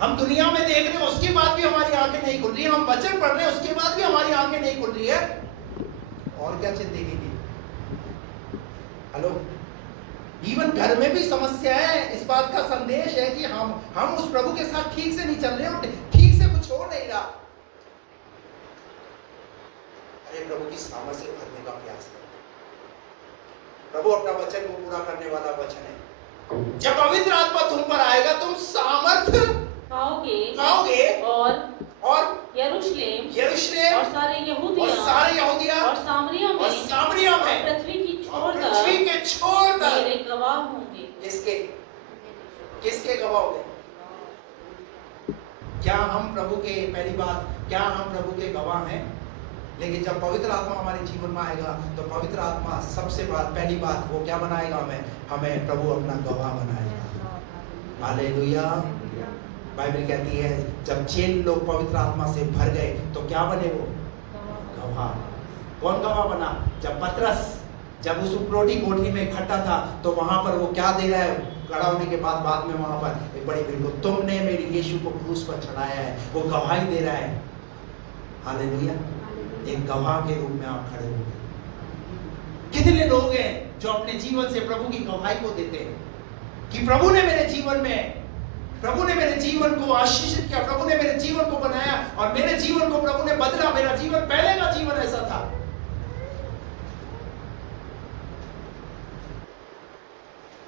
हम दुनिया में देख रहे हैं उसके बाद भी हमारी आंखें नहीं खुल रही है, हम वचन पढ़ रहे हैं उसके बाद भी हमारी आंखें नहीं खुल रही है, और क्या चीज देखेंगे। हेलो, इवन घर में भी समस्या है। इस बात का संदेश है कि हम उस प्रभु के साथ ठीक से नहीं चल रहे और ठीक से कुछ हो नहीं रहा। अरे प्रभु की सामर्थ से भरने का प्रयास करो। प्रभु अपना वचन को पूरा करने वाला वचन है। जब पवित्र आत्मा तुम पर आएगा तुम सामर्थ पाओगे और यरूशलेम और सारे यहूदिया और सामरिया में पृथ्वी के छोर तक मेरे गवाह होंगे। किसके गवाह होंगे? क्या हम प्रभु के, पहली बात, क्या हम प्रभु के गवाह हैं? लेकिन जब पवित्र आत्मा हमारे जीवन में आएगा तो पवित्र आत्मा पहली बात वो क्या बनाएगा? हमें प्रभु अपना गवाह बनाएगा। हालेलुया। बाइबल कहती है जब 6 लोग पवित्र आत्मा से भर गए तो क्या बने? वो गवाह। कौन गवाह बना? जब पतरस जब उस उपरोटी कोठरी में इकट्ठा था तो वहां पर वो क्या दे रहा है? खड़ा होने के बाद में वहां पर एक बड़ी भीड़ को, तुमने मेरे यीशु को क्रूस पर चढ़ाया है, वो गवाही दे रहा है। हालेलुया। एक गवाह के रूप में आप खड़े हो। कितने लोग हैं जो अपने जीवन से प्रभु की गवाही को देते हैं कि प्रभु ने मेरे जीवन को आशीषित किया, प्रभु ने मेरे जीवन को बनाया और मेरे जीवन को प्रभु ने बदला। मेरा जीवन, पहले का जीवन ऐसा था।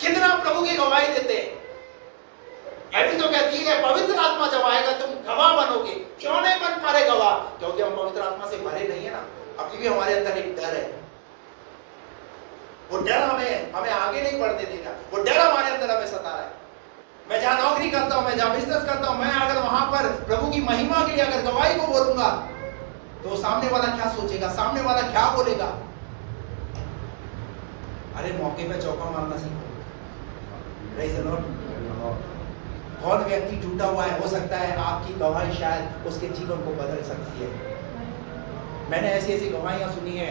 कितना प्रभु की गवाही देते हैं। बाइबल तो कहती है पवित्र आत्मा जब आएगा तुम गवाह बनोगे। क्यों नहीं बन पा रहे गवाह? क्योंकि हम पवित्र आत्मा से भरे नहीं है ना। अभी भी हमारे अंदर एक डर है। वो डर हमें आगे नहीं बढ़ने देगा। वो डर हमारे अंदर हमें सता रहा है। मैं जहां नौकरी करता हूं, मैं जहां बिजनेस करता हूं, मैं अगर वहां पर प्रभु की महिमा के लिए अगर गवाही को बोलूंगा तो सामने वाला क्या सोचेगा, सामने वाला क्या बोलेगा? अरे मौके पे चौका मारना सीखो। Praise the Lord. कौन व्यक्ति टूटा हुआ है, हो सकता है आपकी गवाही शायद उसके जीवन को बदल सकती है। मैंने ऐसी गवाहियां सुनी है।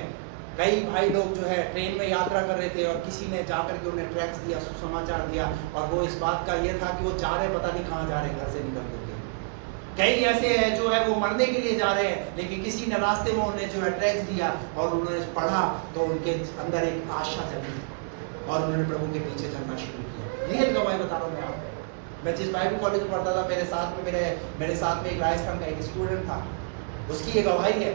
कई भाई लोग जो है ट्रेन में यात्रा कर रहे थे और किसी ने जाकर के उन्हें ट्रैक्स दिया, सुसमाचार दिया, और वो इस बात का ये था कि वो जा रहे, पता नहीं कहाँ जा रहे, घर से निकल करके। कई ऐसे हैं जो है वो मरने के लिए जा रहे हैं, लेकिन किसी ने रास्ते में उन्हें जो है ट्रैक्स दिया और उन्होंने पढ़ा तो उनके अंदर एक आशा जगी और उन्होंने प्रभु के पीछे चलना शुरू किया। रियल गवाही बता रहा हूँ मैं आपको। मैं जिस बाइबल कॉलेज में पढ़ता था, मेरे साथ में एक राजस्थान का एक स्टूडेंट था। उसकी ये गवाही है,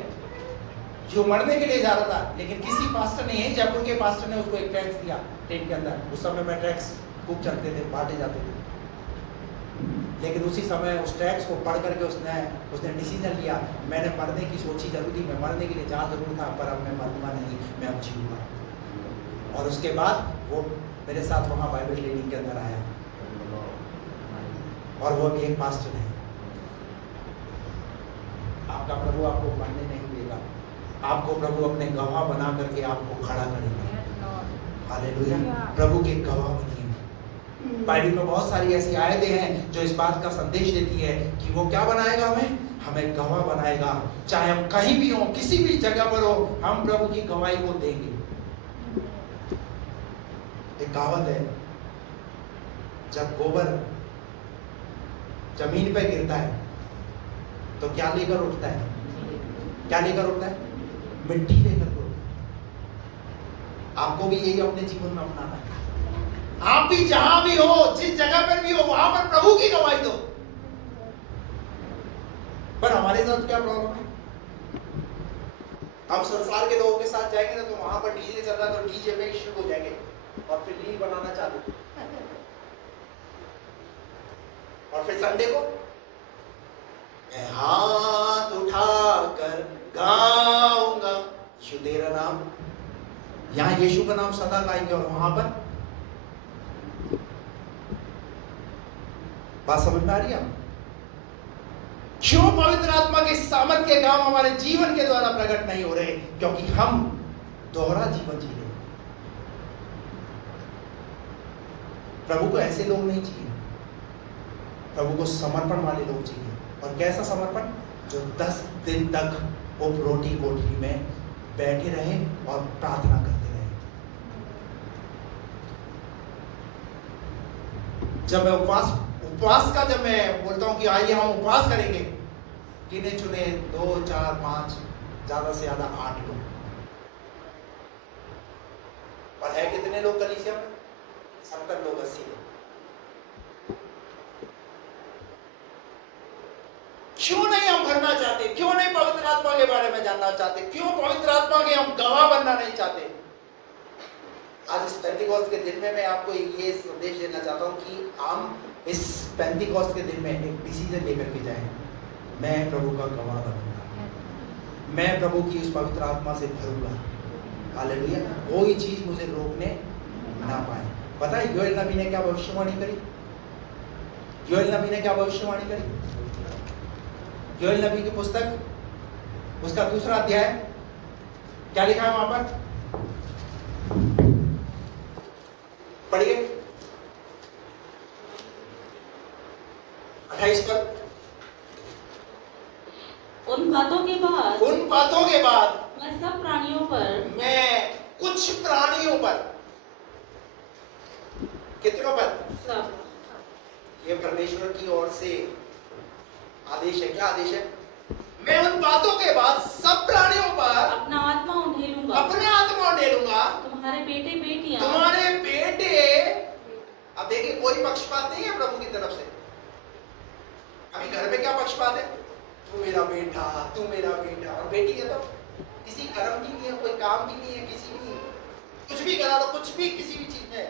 जो मरने के लिए जा रहा था, लेकिन किसी पास्टर ने, यही जयपुर के पास्टर ने उसको एक ट्रैक्स दिया ट्रेन के अंदर। उस समय में ट्रैक्स खूब चलते थे, बांटे जाते थे। लेकिन उसी समय उस ट्रैक्स को पढ़ करके उसने डिसीजन लिया, मैंने मरने की सोची जरूर थी, मैं मरने के लिए जा जरूर था, पर अब मैं मरूंगा नहीं, मैं अब जीऊंगा। और उसके बाद वो मेरे साथ वहाँ बाइबल ट्रेनिंग के अंदर आया और वो भी एक पास्टर है। आपका प्रभु आपको मरने नहीं देगा, आपको प्रभु अपने गवाह बना करके आपको खड़ा करेगा। हालेलुया। प्रभु के गवाह बनिए। बाइबल में बहुत सारी ऐसी आयतें हैं जो इस बात का संदेश देती है कि वो क्या बनाएगा? हमें गवाह बनाएगा। चाहे हम कहीं भी हो, किसी भी जगह पर हो, हम प्रभु की गवाही को देंगे। एक कहावत है, जब गोबर जमीन पे गिरता है तो क्या लेकर उठता है? क्या लेकर उठता है? मिट्टी लेकर उठता है। आपको भी यही अपने जीवन में अपनाना है। आप भी जहां भी हो, जिस जगह पर भी हो, वहां पर प्रभु की गवाही दो। पर हमारे साथ क्या प्रॉब्लम है? हम संसार के लोगों के साथ जाएंगे ना, तो वहां पर डीजे चल रहा है तो डीजे पे शुरू हो जाएंगे और फिर रील बनाना चालू। और फिर संडे को मैं हाथ उठाकर गाऊंगा यीशु तेरा नाम। यहां यीशु का नाम सदा गाएंगे और वहां पर बात समझ में आ रही है? क्यों पवित्र आत्मा के सामर्थ के काम हमारे जीवन के द्वारा प्रकट नहीं हो रहे? क्योंकि हम दोहरा जीवन जी रहे। प्रभु को ऐसे लोग नहीं चाहिए, प्रभु को समर्पण वाले लोग चाहिए। और कैसा समर्पण? जो 10 दिन तक उपरोटी कोठरी में बैठे रहे और प्रार्थना करते रहे। जब मैं उपवास का जब मैं बोलता हूं कि आइए हम उपवास करेंगे, गिने चुने 2, 4, 5, ज्यादा से ज्यादा 8 लोग। और है कितने लोग कलीसिया में? 70 लोग, 80 लोग। क्यों नहीं हम भरना चाहते? क्यों नहीं पवित्र आत्मा के बारे में जानना चाहते? क्यों पवित्र आत्मा के हम गवाह बनना नहीं चाहते? आज इस पेंटिकॉस्ट के दिन में मैं आपको ये संदेश देना चाहता हूं कि हम इस पेंटिकॉस्ट के दिन में एक डिसीजन लेकर के जाएं। मैं प्रभु का गवाह बनूंगा, मैं प्रभु की उस पवित्र आत्मा से भरूंगा। हालेलुया। कोई चीज मुझे रोकने ना पाए। पता है योएल नबी ने क्या भविष्यवाणी करी? योएल नबी ने क्या भविष्यवाणी करी? योएल नबी की पुस्तक उसका 2रा अध्याय, क्या लिखा है वहां पर? पढ़िए 28 पर। उन बातों के बाद मैं सब प्राणियों पर, मैं कुछ प्राणियों पर, कितनों पर? सब। ये परमेश्वर की ओर से आदेश है। क्या आदेश है? मैं उन बातों के बाद सब प्राणियों पर अपना आत्मा उंडेलूंगा, अपने आत्मा उंडेलूंगा। तुम्हारे बेटे बेटियां, तुम्हारे बेटे। अब देखिए, कोई पक्षपात नहीं है प्रभु की तरफ से। अभी घर में क्या पक्षपात है? तू मेरा बेटा, तू मेरा बेटा। और बेटी है तो किसी कर्म की नहीं है, कोई काम की नहीं है, किसी भी कुछ भी करा लो, कुछ भी किसी भी चीज में।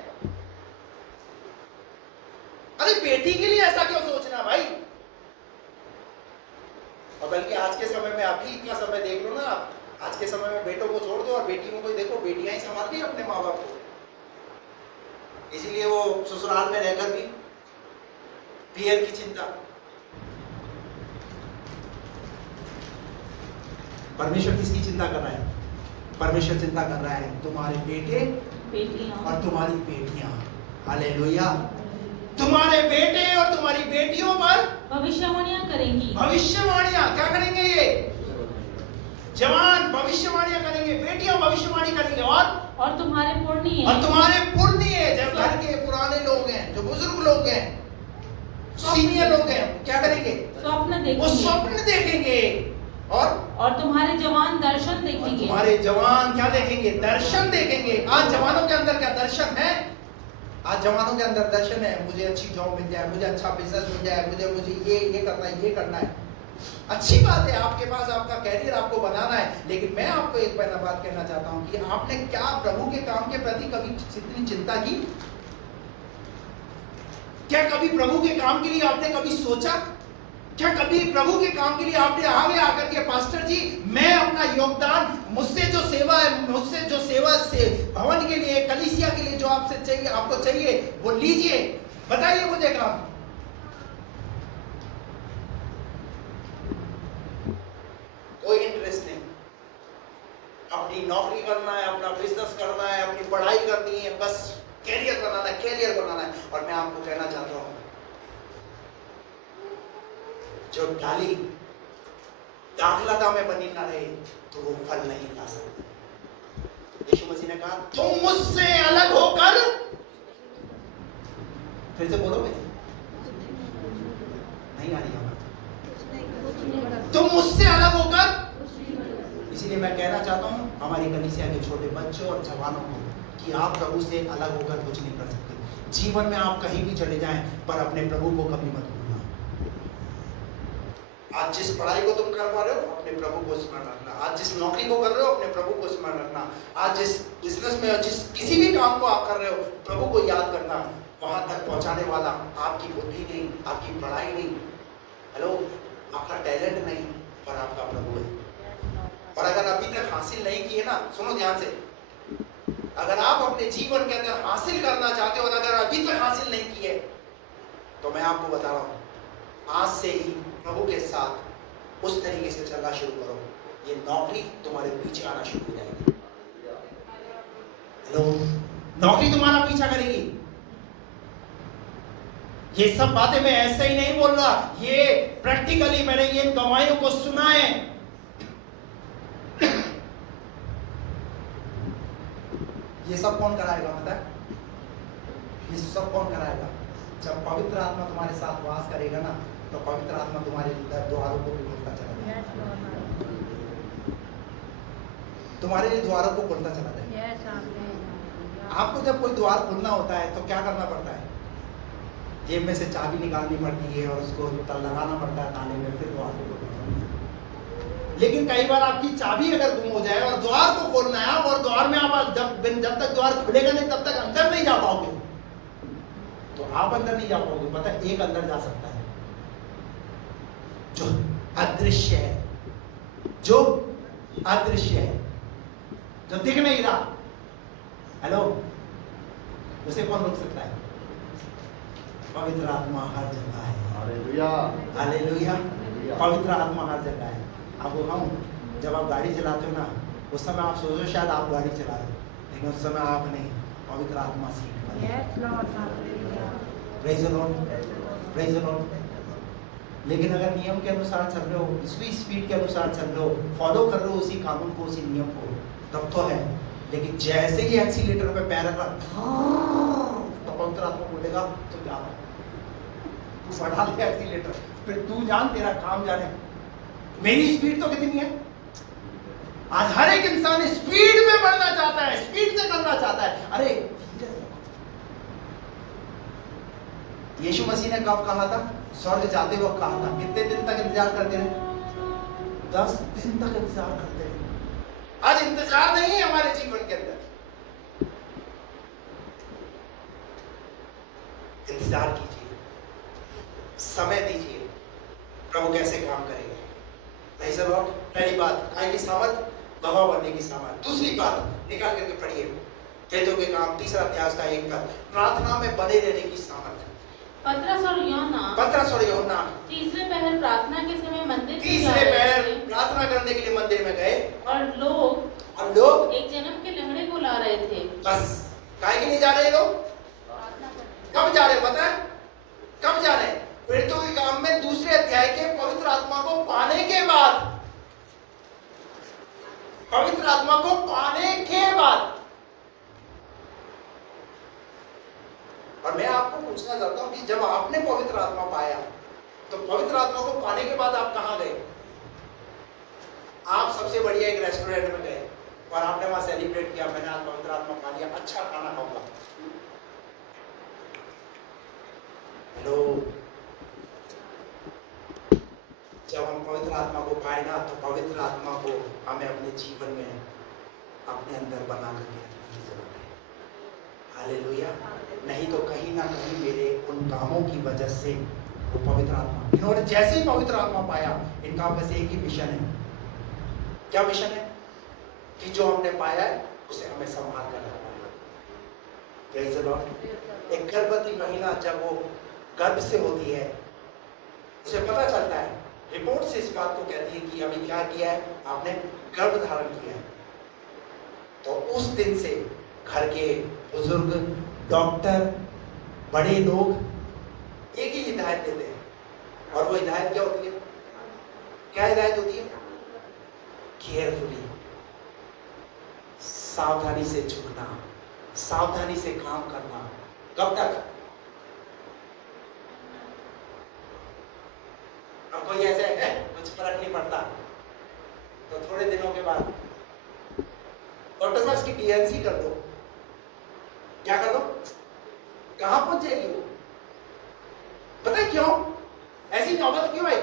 अरे बेटी के लिए ऐसा क्यों सोचना भाई? और बल्कि आज के समय में, अभी का समय देख लो ना आप, आज के समय में बेटों को छोड़ दो और बेटियों को देखो, बेटियां ही संभाल रही अपने माँ बाप को। इसीलिए वो ससुराल में रहकर भी पियर की चिंता। परमेश्वर किसकी चिंता कर रहा है? परमेश्वर चिंता कर रहा है तुम्हारे बेटे बेटियां और तुम्हारी बेटियां। हालेलुया। तुम्हारे बेटे और तुम्हारी बेटियों पर भविष्यवाणियां करेंगी। भविष्यवाणियां क्या करेंगे? ये जवान भविष्यवाणियां करेंगे, बेटियां भविष्यवाणी करेंगे। और तुम्हारे पुण्य, और तुम्हारे पुण्य, जो घर के पुराने लोग हैं, जो बुजुर्ग लोग हैं, सीनियर लोग हैं, क्या करेंगे? स्वप्न देखेंगे। वो स्वप्न देखेंगे। और तुम्हारे जवान दर्शन देखेंगे। तुम्हारे जवान क्या देखेंगे? दर्शन देखेंगे। आज जवानों के अंदर क्या दर्शन है? आज जवानों के अंदर दर्शन है, मुझे अच्छी जॉब मिल जाए, मुझे अच्छा बिजनेस मिल जाए, मुझे ये करना है, ये करना है। अच्छी बात है, आपके पास आपका कैरियर आपको बनाना है। लेकिन मैं आपको एक बात कहना चाहता हूं कि आपने क्या प्रभु के काम के प्रति कभी इतनी चिंता की? क्या कभी प्रभु के काम के लिए आपने कभी सोचा? क्या कभी प्रभु के काम के लिए आपने आगे आकर के, पास्टर जी मैं अपना योगदान, मुझसे जो सेवा है, मुझसे जो सेवा से भवन के लिए, कलीसिया के लिए जो आपसे चाहिए, आपको चाहिए वो लीजिए, बताइए मुझे काम। कोई इंटरेस्ट नहीं। अपनी नौकरी करना है, अपना बिजनेस करना है, अपनी पढ़ाई करनी है, बस कैरियर बनाना है, कैरियर बनाना है। और मैं आपको कहना चाहता हूं, जो डाली दाखलता में बनी ना रहे तो वो फल नहीं खा सकते। यीशु मसीह ने कहा तुम मुझसे अलग होकर, फिर से बोलोगे? नहीं आ रही आवाज। तुम मुझसे अलग होकर। इसीलिए मैं कहना चाहता हूं हमारी कलीसिया के छोटे बच्चों और जवानों को कि आप प्रभु से अलग होकर कुछ नहीं कर सकते। जीवन में आप कहीं भी चले जाएं, पर अपने प्रभु को कभी मत भूलना। आज जिस पढ़ाई को तुम कर पा रहे हो, अपने प्रभु को स्मरण रखना। आज जिस नौकरी को कर रहे हो, अपने प्रभु को स्मरण रखना। आज जिस बिजनेस में, जिस किसी भी काम को आप कर रहे हो, प्रभु को याद करना। वहां तक पहुंचाने वाला आपकी बुद्धि नहीं, आपकी पढ़ाई नहीं, हेलो, आपका टैलेंट नहीं, पर आपका प्रभु है। और अगर अभी तक हासिल नहीं किए ना, सुनो ध्यान से, अगर आप अपने जीवन के अंदर हासिल करना चाहते हो और अगर अभी तक हासिल नहीं किए, तो मैं आपको बता रहा हूं, आज से ही प्रभु के साथ उस तरीके से चलना शुरू करो, ये नौकरी तुम्हारे पीछे आना शुरू हो जाएगी। हेलो, नौकरी तुम्हारा पीछा करेगी। ये सब बातें मैं ऐसे ही नहीं बोल रहा, ये प्रैक्टिकली मैंने ये गवाहियों को सुना है। ये सब कौन कराएगा पता है? ये सब कौन कराएगा? जब पवित्र आत्मा तुम्हारे साथ वास करेगा ना, तो पवित्र आत्मा तुम्हारे द्वारों को भी खोलता चला जाएगा। तुम्हारे लिए द्वारों को खोलता चला जाएगा। आपको जब कोई द्वार खोलना होता है तो क्या करना पड़ता है? जेब में से चाबी निकालनी पड़ती है और उसको लगाना पड़ता है ताले में, फिर द्वार को खोलना पड़ता है। लेकिन कई बार आपकी चाबी अगर गुम हो जाए और द्वार को खोलना है आप, और द्वार में आप जब तक द्वार खुलेगा नहीं तब तक अंदर नहीं जा पाओगे, तो आप अंदर नहीं जा पाओगे। पता है, एक अंदर जा सकता है जो अदृश्य है, जो अदृश्य है, जो दिख नहीं रहा। हेलो, उसे कौन रोक सकता है? पवित्र आत्मा हर जगह है। Hallelujah, hallelujah. पवित्र आत्मा हर जगह है। आपको कहूं, जब आप गाड़ी चलाते हो ना, उस समय आप सोचो शायद आप गाड़ी चला रहे हो, लेकिन उस समय आप नहीं, पवित्र आत्मा सीख रहा है। Praise the Lord, praise the Lord. लेकिन अगर नियम के अनुसार चल रहे हो, उसी स्पीड के अनुसार चल रहे हो, फॉलो कर रहे हो उसी कानून को, उसी नियम को, तब तो है। लेकिन जैसे ही एक्सीलेटर पे पैर रखा, तो पवित्र आत्मा बोलेगा तो क्या है, तू बढ़ा ले एक्सीलेटर, फिर तू जान, तेरा काम जाने। मेरी स्पीड तो कितनी है? आज हर एक इंसान स्पीड में बढ़ना चाहता है, स्पीड से करना चाहता है। अरे यीशु मसीह ने कब कहा था? स्वर्ग जाते वक्त कहा था। कितने दिन तक इंतजार करते रहे? 10 दिन तक इंतजार करते रहे। आज इंतजार नहीं है हमारे जीवन के अंदर। इंतजार कीजिए, समय दीजिए, प्रभु कैसे काम करेंगे। नहीं सर, पहली बात, काय की सामर्थ, गवाह बनने की सामर्थ। दूसरी बात निकाल करके पढ़िए, प्रेरितों के काम 3 अध्याय का 1 पद, प्रार्थना में बने रहने की सामर्थ। पतरस और यूहन्ना तीसरे पहर प्रार्थना के समय मंदिर में तीसरे पहर प्रार्थना करने के लिए मंदिर में गए, और लोग एक जन्म के लंगड़े को ला रहे थे। बस काहे के लिए जा रहे लोग? कब जा रहे पता है? कब जा रहे? प्रेरितों के काम में 2 अध्याय के पवित्र आत्मा को पाने के बाद, पवित्र आत्मा को पाने के बाद। और मैं आपको पूछना चाहता हूं कि जब आपने पवित्र आत्मा पाया, तो पवित्र आत्मा को पाने के बाद आप कहां गए? आप सबसे बढ़िया एक रेस्टोरेंट में गए और आपने वहां सेलिब्रेट किया, मैंने आज पवित्र आत्मा पा लिया, अच्छा खाना खाऊंगा। हेलो, जब हम पवित्र आत्मा को पाए ना, तो पवित्र आत्मा को हमें अपने जीवन में अपने अंदर बना करके रखने की जरूरत है। हालेलुया। नहीं तो कहीं ना कहीं मेरे उन कामों की वजह से वो पवित्र आत्मा, इन्होंने जैसे ही पवित्र आत्मा पाया, इनका बस एक ही मिशन है। क्या मिशन है? कि जो हमने पाया है उसे हमें संभाल कर रखना है। Praise the Lord. एक गर्भवती महिला जब वो गर्भ से होती है, उसे पता चलता है, रिपोर्ट से इस बात को कहती है कि अभी क्या किया है आपने? गर्भ धारण किया है। तो उस दिन से घर के बुजुर्ग, डॉक्टर, बड़े लोग एक ही हिदायत देते हैं, और वो हिदायत क्या होती है? क्या हिदायत होती है? केयरफुली, सावधानी से झुकना, सावधानी से काम करना। कब तक? अब कोई ऐसे है कुछ फर्क नहीं पड़ता, तो थोड़े दिनों के बाद डॉक्टर साहब की डीएनसी कर दो। क्या कर दो? कहां पहुंच जाएगी वो? पता है क्यों ऐसी नौबत क्यों आई?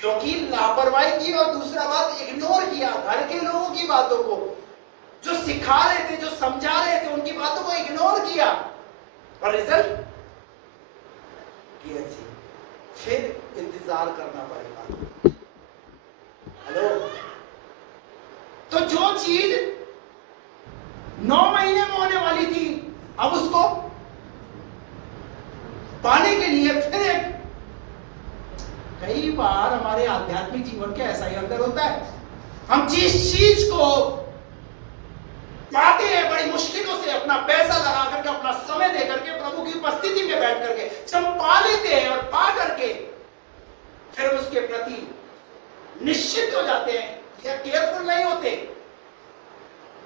क्योंकि लापरवाही की, और दूसरा बात इग्नोर किया घर के लोगों की बातों को, जो सिखा रहे थे, जो समझा रहे थे, उनकी बातों को इग्नोर किया। और रिजल्ट PNC। फिर इंतजार करना पड़ेगा। हेलो, तो जो चीज 9 महीने में होने वाली थी, अब उसको पाने के लिए फिर एक, कई बार हमारे आध्यात्मिक जीवन के ऐसा ही अंदर होता है। हम जिस चीज को पाते हैं बड़ी मुश्किलों से, अपना पैसा लगा करके, अपना समय दे करके, प्रभु की उपस्थिति में बैठ करके जब पा लेते हैं और पा करके फिर उसके प्रति निश्चित हो जाते हैं या केयरफुल नहीं होते,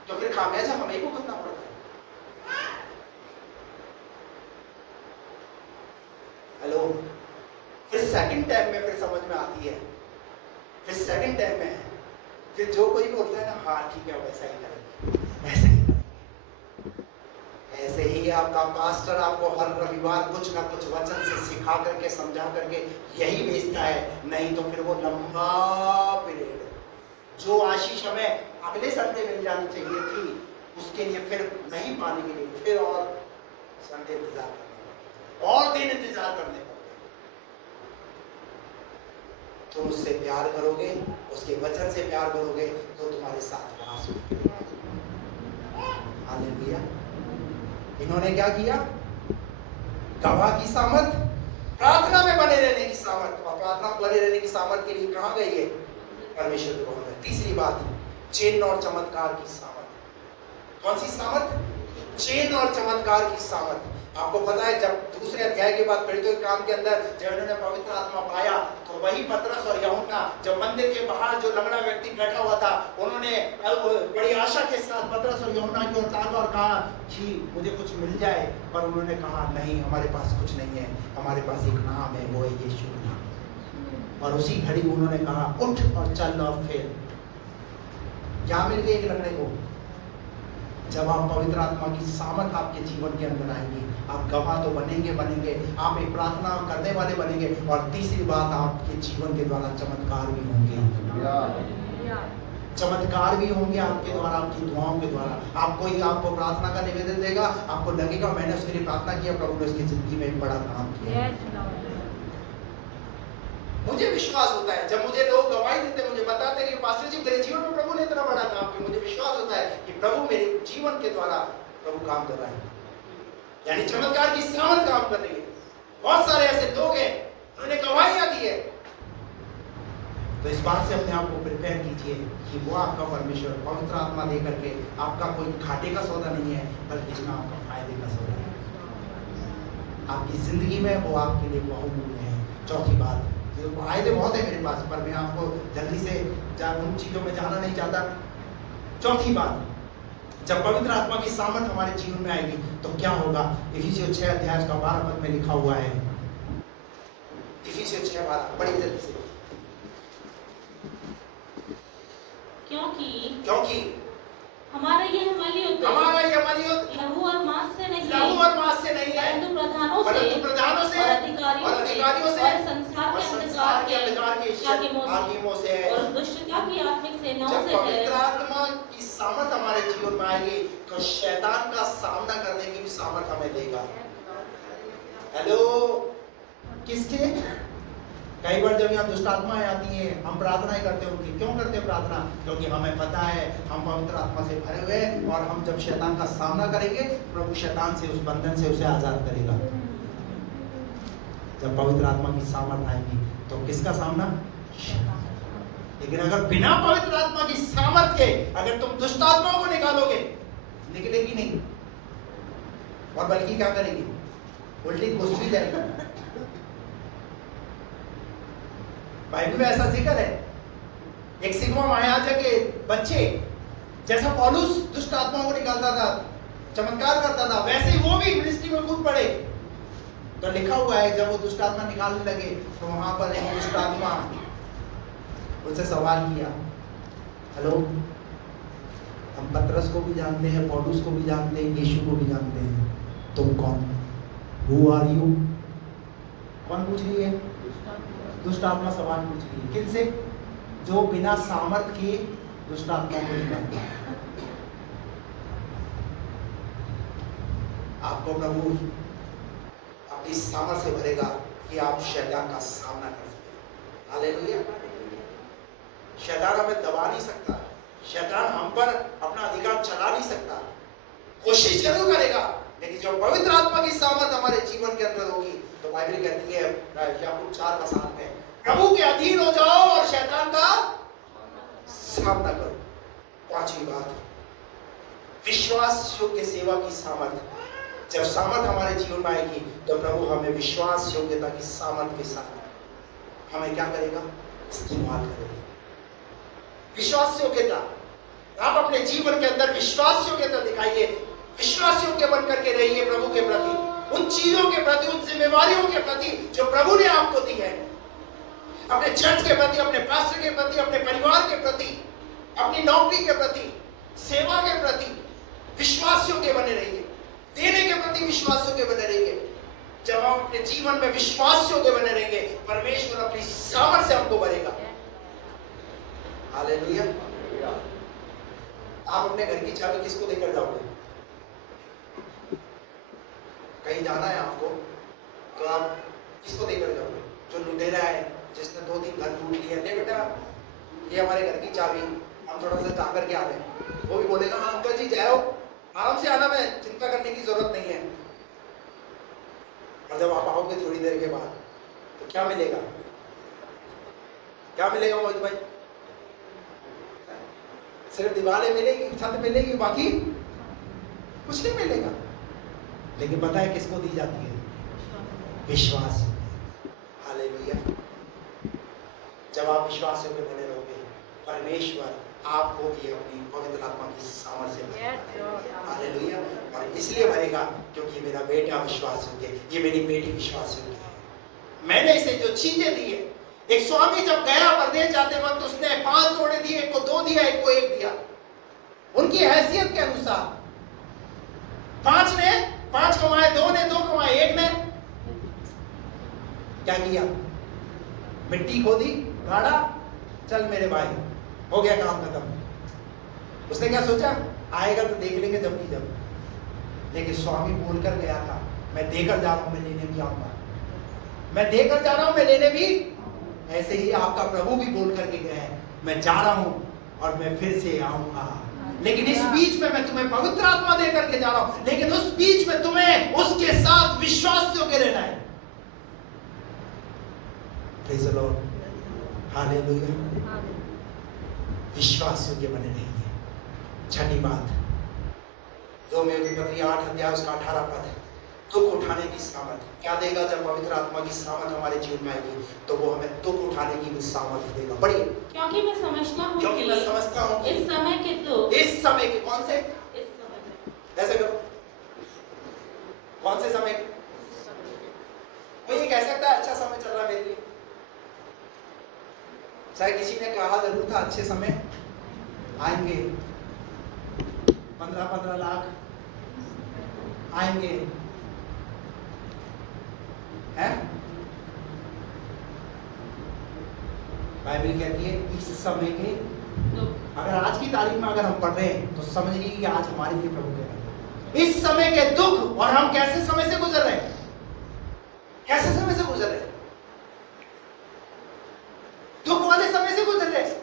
तो फिर खामियाजा हमें को करना पड़ता है। हेलो, फिर सेकंड टाइम में फिर समझ में आती है, फिर सेकंड टाइम में फिर जो कोई बोलता है ना, हाँ ठीक है वैसा ही करेंगे, वैसा ही करेंगे। ऐसे ही आपका पास्टर आपको हर रविवार कुछ ना कुछ वचन से सिखा करके, समझा करके यही भेजता है, नहीं तो फिर वो लंबा पीरियड जो आशीष हमें अगले संडे मिल जानी चाहिए थी, उसके लिए फिर नहीं पाने के लिए फिर और संडे इंतजार करना, और दिन इंतजार करने पड़ते। तुम उससे प्यार करोगे, उसके वचन से प्यार करोगे, तो तुम्हारे साथ वास होगा। हालेलुया। इन्होंने क्या किया? गवाह की सामर्थ, प्रार्थना में बने रहने की सामर्थ, और प्रार्थना में बने रहने की सामर्थ के लिए कहां गई है? परमेश्वर के भवन में। तीसरी बात, चिन्ह और चमत्कार की सामर्थ। कौन सी सामर्थ? चिन्ह और चमत्कार की सामर्थ। आपको पता है, जब दूसरे अध्याय के बाद पीड़ितों के काम के अंदर जब इन्होंने पवित्र आत्मा पाया, तो वही पतरस और यूहन्ना जब मंदिर के बाहर जो लंगड़ा व्यक्ति बैठा हुआ था, उन्होंने बड़ी आशा के साथ पतरस और यूहन्ना की ओर ताका और कहा कि मुझे कुछ मिल जाए, पर उन्होंने कहा नहीं, हमारे पास कुछ नहीं है, हमारे पास एक नाम है, वो है यीशु नाम। और उसी घड़ी उन्होंने कहा उठ और चल, और फिर क्या मिल गया एक लंगड़े को? जब आप पवित्र आत्मा की सामर्थ आपके जीवन के अंदर आएंगी, आप गवाह तो बनेंगे, आप एक प्रार्थना करने वाले बनेंगे, और तीसरी बात, आपके जीवन के द्वारा चमत्कार भी होंगे। चमत्कार भी होंगे आपके द्वारा, आपकी दुआओं के द्वारा। आपको प्रार्थना का निवेदन देगा, आपको लगेगा मैंने उसके लिए प्रार्थना किया, प्रभु ने उसकी जिंदगी में एक बड़ा काम किया। मुझे विश्वास होता है, जब मुझे लोग गवाही देते, मुझे बताते हैं कि पास्टर जी मेरे जीवन में प्रभु ने इतना बड़ा काम किया, मुझे विश्वास होता है कि प्रभु मेरे जीवन के द्वारा प्रभु काम कर रहा है, यानी चमत्कार की सामर्थ काम कर रही है। बहुत सारे ऐसे लोग हैं उन्होंने गवाहियां दी है। तो इस बात से अपने आप को प्रिपेयर कीजिए कि वो आपका परमेश्वर पवित्र आत्मा दे करके आपका कोई घाटे का सौदा नहीं है, बल्कि इसमें आपका फायदे का सौदा है। आपकी जिंदगी में वो आपके लिए बहुमूल्य है। चौथी बात, आयतें बहुत है मेरे पास, पर मैं आपको जल्दी से उन चीजों में जाना नहीं चाहता। चौथी बात, जब पवित्र आत्मा की सामर्थ हमारे जीवन में आएगी तो क्या होगा? इफिसियों 6 अध्याय का 12 पद में लिखा हुआ है। इफिसियों 6:12, बड़ी जल्दी से। क्योंकि हमारा ये हमारी युद्ध लहू और मांस से नहीं है, परंतु प्रधानों से और अधिकारियों से और संसार के अंधकार के हाकिमों से और दुष्टता की आत्मिक सेनाओं से है। पवित्र आत्मा की सामर्थ हमारे जीवन में आएगी तो शैतान का सामना करने की भी सामर्थ हमें देगा। हेलो, किसके? कई बार जब यहाँ दुष्ट आत्माएं आती हैं, हम प्रार्थनाएं करते हैं उनकी। क्यों करते हैं प्रार्थना? क्योंकि हमें पता है हम पवित्र आत्मा से भरे हुए हैं, और हम जब शैतान का सामना करेंगे, प्रभु शैतान से, उस बंधन से उसे आजाद करेगा। जब पवित्र आत्मा की सामर्थ आएगी तो किसका सामना? लेकिन अगर बिना पवित्र आत्मा की सामर्थ के अगर तुम दुष्ट आत्माओं को निकालोगे, निकलेगी नहीं, और बल्कि क्या करेगी? उल्टी घुस भी जाएगी। बाइबल में ऐसा जिक्र है, एक सिग्मा महायाजक के बच्चे जैसा पौलुस दुष्ट आत्माओं को निकालता था, चमत्कार करता था, वैसे ही वो भी मिनिस्ट्री में कूद पड़े। तो लिखा हुआ है जब वो दुष्ट आत्मा निकालने लगे तो वहां पर एक दुष्ट आत्मा उनसे सवाल किया। हेलो, हम पतरस को भी जानते हैं, पौलुस को भी जानते हैं, यीशु को भी जानते हैं, तुम कौन? Who are you? कौन पूछ रही है? दुष्ट आत्मा सवाल पूछ रही है। किनसे? जो बिना सामर्थ के दुष्ट आत्मा को निकालता है। आपको प्रभु अपनी सामर्थ से भरेगा कि आप शैतान का सामना कर सकें। हालेलुया। शैतान हमें दबा नहीं सकता, शैतान हम पर अपना अधिकार चला नहीं सकता, कोशिश जरूर करेगा, लेकिन जब पवित्र आत्मा की सामर्थ हमारे जीवन के अंदर होगी तो बाइबल कहती है याकूब 4:7 में, प्रभु के अधीन हो जाओ और शैतान का सामना करो। पांचवी बात, विश्वास योग्य सेवा की सामर्थ। जब सामर्थ हमारे जीवन में आएगी तो प्रभु हमें विश्वास योग्यता की सामर्थ के साथ हमें क्या करेगा, इस्तेमाल करेगा। विश्वास योग्यता, आप अपने जीवन के अंदर विश्वास योग्यता दिखाइए, विश्वास योग्य बनकर के रहिए प्रभु के प्रति, उन चीजों के प्रति, उन जिम्मेवारियों के प्रति जो प्रभु ने आपको दी है, अपने चर्च के प्रति, अपने पास्टर के प्रति, अपने परिवार के प्रति, अपनी नौकरी के प्रति, सेवा के प्रति विश्वास योग्य बने रहिए, देने के प्रति विश्वास योग्य बने रहिए। जब हम अपने जीवन में विश्वास योग्य बने रहेंगे, परमेश्वर अपनी सामर्थ से हमको भरेगा। हालेलुया। आप अपने घर की चाबी किसको देकर जाओगे? कहीं जाना है आपको तो आप किसको देकर जाओगे? जो लुटेरा है, जिसने 2-3 घर लूट लिए, ले बेटा ये हमारे घर की चाबी, हम थोड़ा सा जा करके आ रहे हैं, वो भी बोलेगा हाँ अंकल जी जाओ, आराम से आना, मैं चिंता करने की जरूरत नहीं है। और जब आप आओगे थोड़ी देर के बाद तो क्या मिलेगा? क्या मिलेगा मोहित भाई? सिर्फ दीवारें मिलेगी, छत मिलेगी, बाकी कुछ नहीं मिलेगा। लेकिन पता है किसको दी जाती है? विश्वास। हालेलुया। जब आप विश्वास में बने रहोगे, परमेश्वर आपको भी अपनी पवित्र आत्मा की सामर्थ से भरेगा। हालेलुया। और इसलिए भरेगा क्योंकि मेरा बेटा विश्वास योग्य, ये मेरी बेटी विश्वास योग्य है। मैंने इसे जो चीजें दी है, एक स्वामी जब गया परदेश जाते वक्त उसने 5 तोड़े दिए, एक को 2 दिया, एक को 1 दिया, उनकी हैसियत के अनुसार। 5 ने 5 कमाए, 2 ने 2 कमाए, 1 ने क्या किया? मिट्टी खोदी, गाड़ा, चल मेरे भाई, हो गया काम खत्म। उसने क्या सोचा? आएगा तो देख लेंगे जब की जब। लेकिन स्वामी बोलकर गया था, मैं देकर जा रहा हूं, मैं लेने भी आऊंगा, मैं देकर जा रहा हूं, मैं लेने भी। ऐसे ही आपका प्रभु भी बोल करके गया है, मैं जा रहा हूं और मैं फिर से आऊंगा। लेकिन इस बीच में मैं तुम्हें पवित्र आत्मा दे करके जा रहा हूं, लेकिन उस बीच में तुम्हें उसके साथ विश्वास योग्य रहना है। Praise the Lord. हालेलुया। विश्वास योग्य बने रहिए। छठी बात, रोमियो की पत्री 8 अध्याय उसका 18 पद, दुख उठाने की सामर्थ। क्या देगा? जब पवित्र आत्मा की सामर्थ हमारे जीवन में आएगी तो वो हमें दुख उठाने की भी सामर्थ देगा। पढ़िए। क्योंकि मैं समझता हूँ कि इस समय के दुख, इस समय के कौन से? इस समय, ऐसे करो, कौन से समय? कोई ये कह सकता है अच्छा समय चल रहा है मेरे लिए? शायद किसी ने कहा जरूर था अच्छे समय आएंगे, 15-15 लाख आएंगे, है? बाइबल कहती है इस समय के, अगर आज की तारीख में अगर हम पढ़ रहे हैं तो समझ लीजिए कि आज हमारे लिए प्रभु कह रहे हैं इस समय के दुख। और हम कैसे समय से गुजर रहे हैं? कैसे समय से गुजर रहे हैं? दुख वाले समय से गुजर रहे हैं।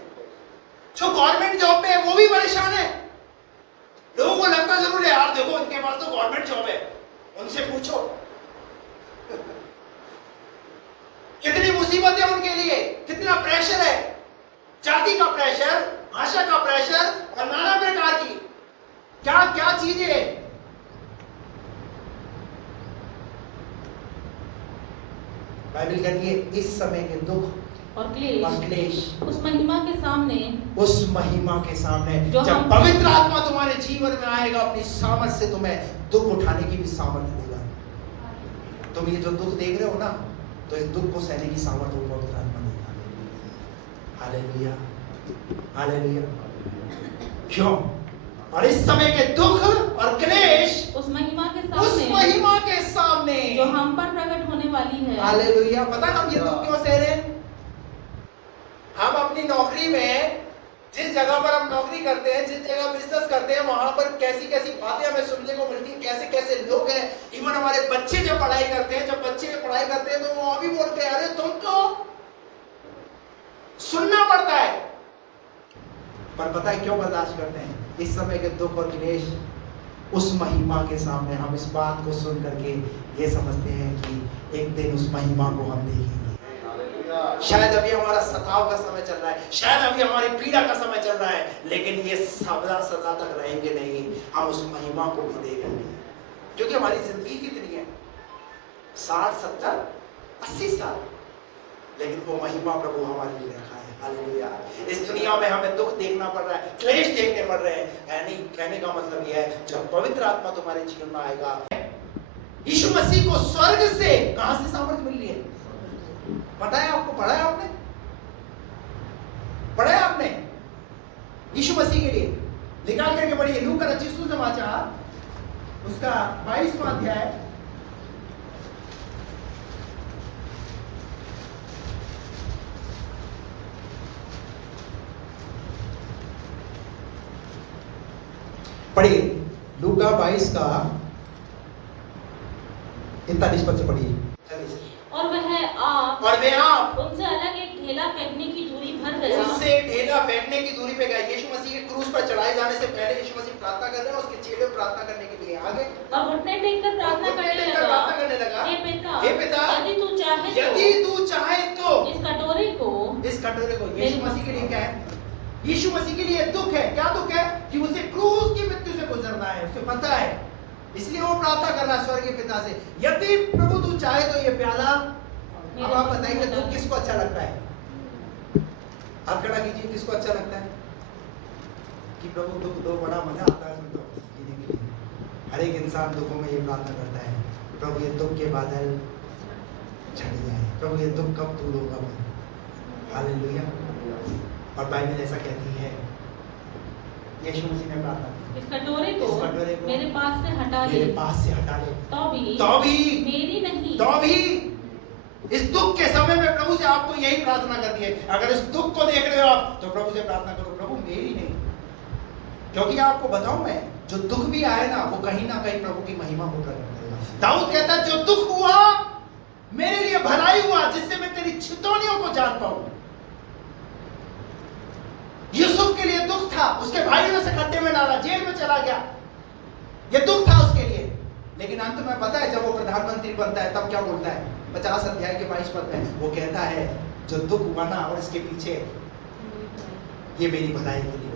जो गवर्नमेंट जॉब में है वो भी परेशान है। लोगों को लगता जरूर है यार देखो उनके पास तो गवर्नमेंट जॉब है, उनसे पूछो कितनी मुसीबत है उनके लिए, कितना प्रेशर है, जाति का प्रेशर, भाषा का प्रेशर और नाना प्रकार की क्या क्या चीजें हैं। बाइबल कहती है इस समय के दुख और क्लेश उस महिमा के सामने जब पवित्र आत्मा तुम्हारे जीवन में आएगा, अपनी सामर्थ से तुम्हें दुख उठाने की भी सामर्थ्य देगा। तुम ये जो दुख देख रहे हो ना, तो इस दुख को सहने की सामर्थ्य को पवित्र आत्मा देगा। Hallelujah, hallelujah. क्यों? और इस समय के दुख और क्लेश उस महिमा के सामने जो हम पर प्रकट होने वाली है। हालेलुया। पता हम ये दुख क्यों सह रहे हैं? हम अपनी नौकरी में जिस जगह पर हम नौकरी करते हैं, जिस जगह बिजनेस करते हैं, वहां पर कैसी कैसी बातें हमें सुनने को मिलती हैं, कैसे कैसे लोग हैं। इवन हमारे बच्चे जब पढ़ाई करते हैं, तो वो अभी बोलते हैं, अरे तुमको सुनना पड़ता है। पर पता है क्यों बर्दाश्त करते हैं? इस समय के दुख और क्लेश, उस महिमा के सामने हम इस बात को सुन करके ये समझते हैं कि एक दिन उस महिमा को हम देखेंगे। शायद अभी हमारा सताव का समय चल रहा है, शायद अभी हमारी पीड़ा का समय चल रहा है, लेकिन ये सदा तक रहेंगे नहीं। हम उस महिमा को भी देखेंगे, क्योंकि हमारी जिंदगी कितनी है? 60, 70, 80 साल, लेकिन वो महिमा प्रभु हमारे लिए रखा है। हालेलुया। इस दुनिया में हमें दुख देखना पड़ रहा है, क्लेश देखने पड़ रहे हैं, कहने का मतलब यह है, जब पवित्र आत्मा तुम्हारे जीवन में आएगा, यीशु मसीह को स्वर्ग से कहां से सामर्थ मिल रही है? पता है आपको? पढ़ा है आपने? पढ़ा है आपने? यीशु मसीह के लिए निकाल करके पढ़िए। लूका रचित सुसमाचार उसका 22वां अध्याय, पढ़िए। लूका 22 का 41 पद से पढ़िए। और वे आप उनसे अलग एक ढेला फेंकने की दूरी भर गया। उनसे ढेला फेंकने की दूरी पे गए। यीशु मसीह के क्रूस पर चढ़ाए जाने से पहले यीशु मसीह प्रार्थना कर रहे हैं, उसके चेले प्रार्थना करने के लिए आगे और घुटने टेक कर प्रार्थना करने लगा, हे पिता, यदि तू चाहे तो इस कटोरे को यीशु मसीह के लिए क्या है? यीशु मसीह के लिए दुख है। क्या दुख है? कि उसे क्रूस की मृत्यु से गुजरना है, उसे पता है, इसलिए वो प्रार्थना कर रहा है स्वर्गीय पिता से, यदि प्रभु तू चाहे तो ये प्याला। अब आप बताइए दुख किसको अच्छा लगता है? हाथ खड़ा कीजिए, किसको अच्छा लगता है कि प्रभु दुख दो, बड़ा मजा आता है जीने के लिए। हर एक इंसान दुखों में ये प्रार्थना करता है, प्रभु ये दुख के बादल छट जाए, प्रभु ये दुख कब दूर होगा। हालेलुया। और बाइबल ऐसा कहती है, यीशु मसीह ने प्रार्थना की, इस कटोरे को मेरे पास से हटा ले, तो भी इस दुख के समय में प्रभु से आपको यही प्रार्थना करनी है। अगर इस दुख को देख रहे हो आप, तो प्रभु से प्रार्थना करो, प्रभु मेरी नहीं। क्योंकि आपको बताऊं मैं, जो दुख भी आए ना, वो कहीं ना कहीं प्रभु की महिमा को प्रकट करेगा। दाऊद कहता है, जो दुख हुआ मेरे लिए भलाई हुआ, जिससे मैं तेरी छितौनियों को जान पाऊं। यूसुफ के लिए दुख था, उसके भाई ने उसे खड्डे में डाला, जेल में चला गया, ये दुख था उसके लिए। लेकिन अंत में पता है, जब वो प्रधानमंत्री बनता है, तब क्या बोलता है? 50 अध्याय के 22 पद में वो कहता है, जो दुख हुआ ना और इसके पीछे, ये मेरी भलाई के लिए।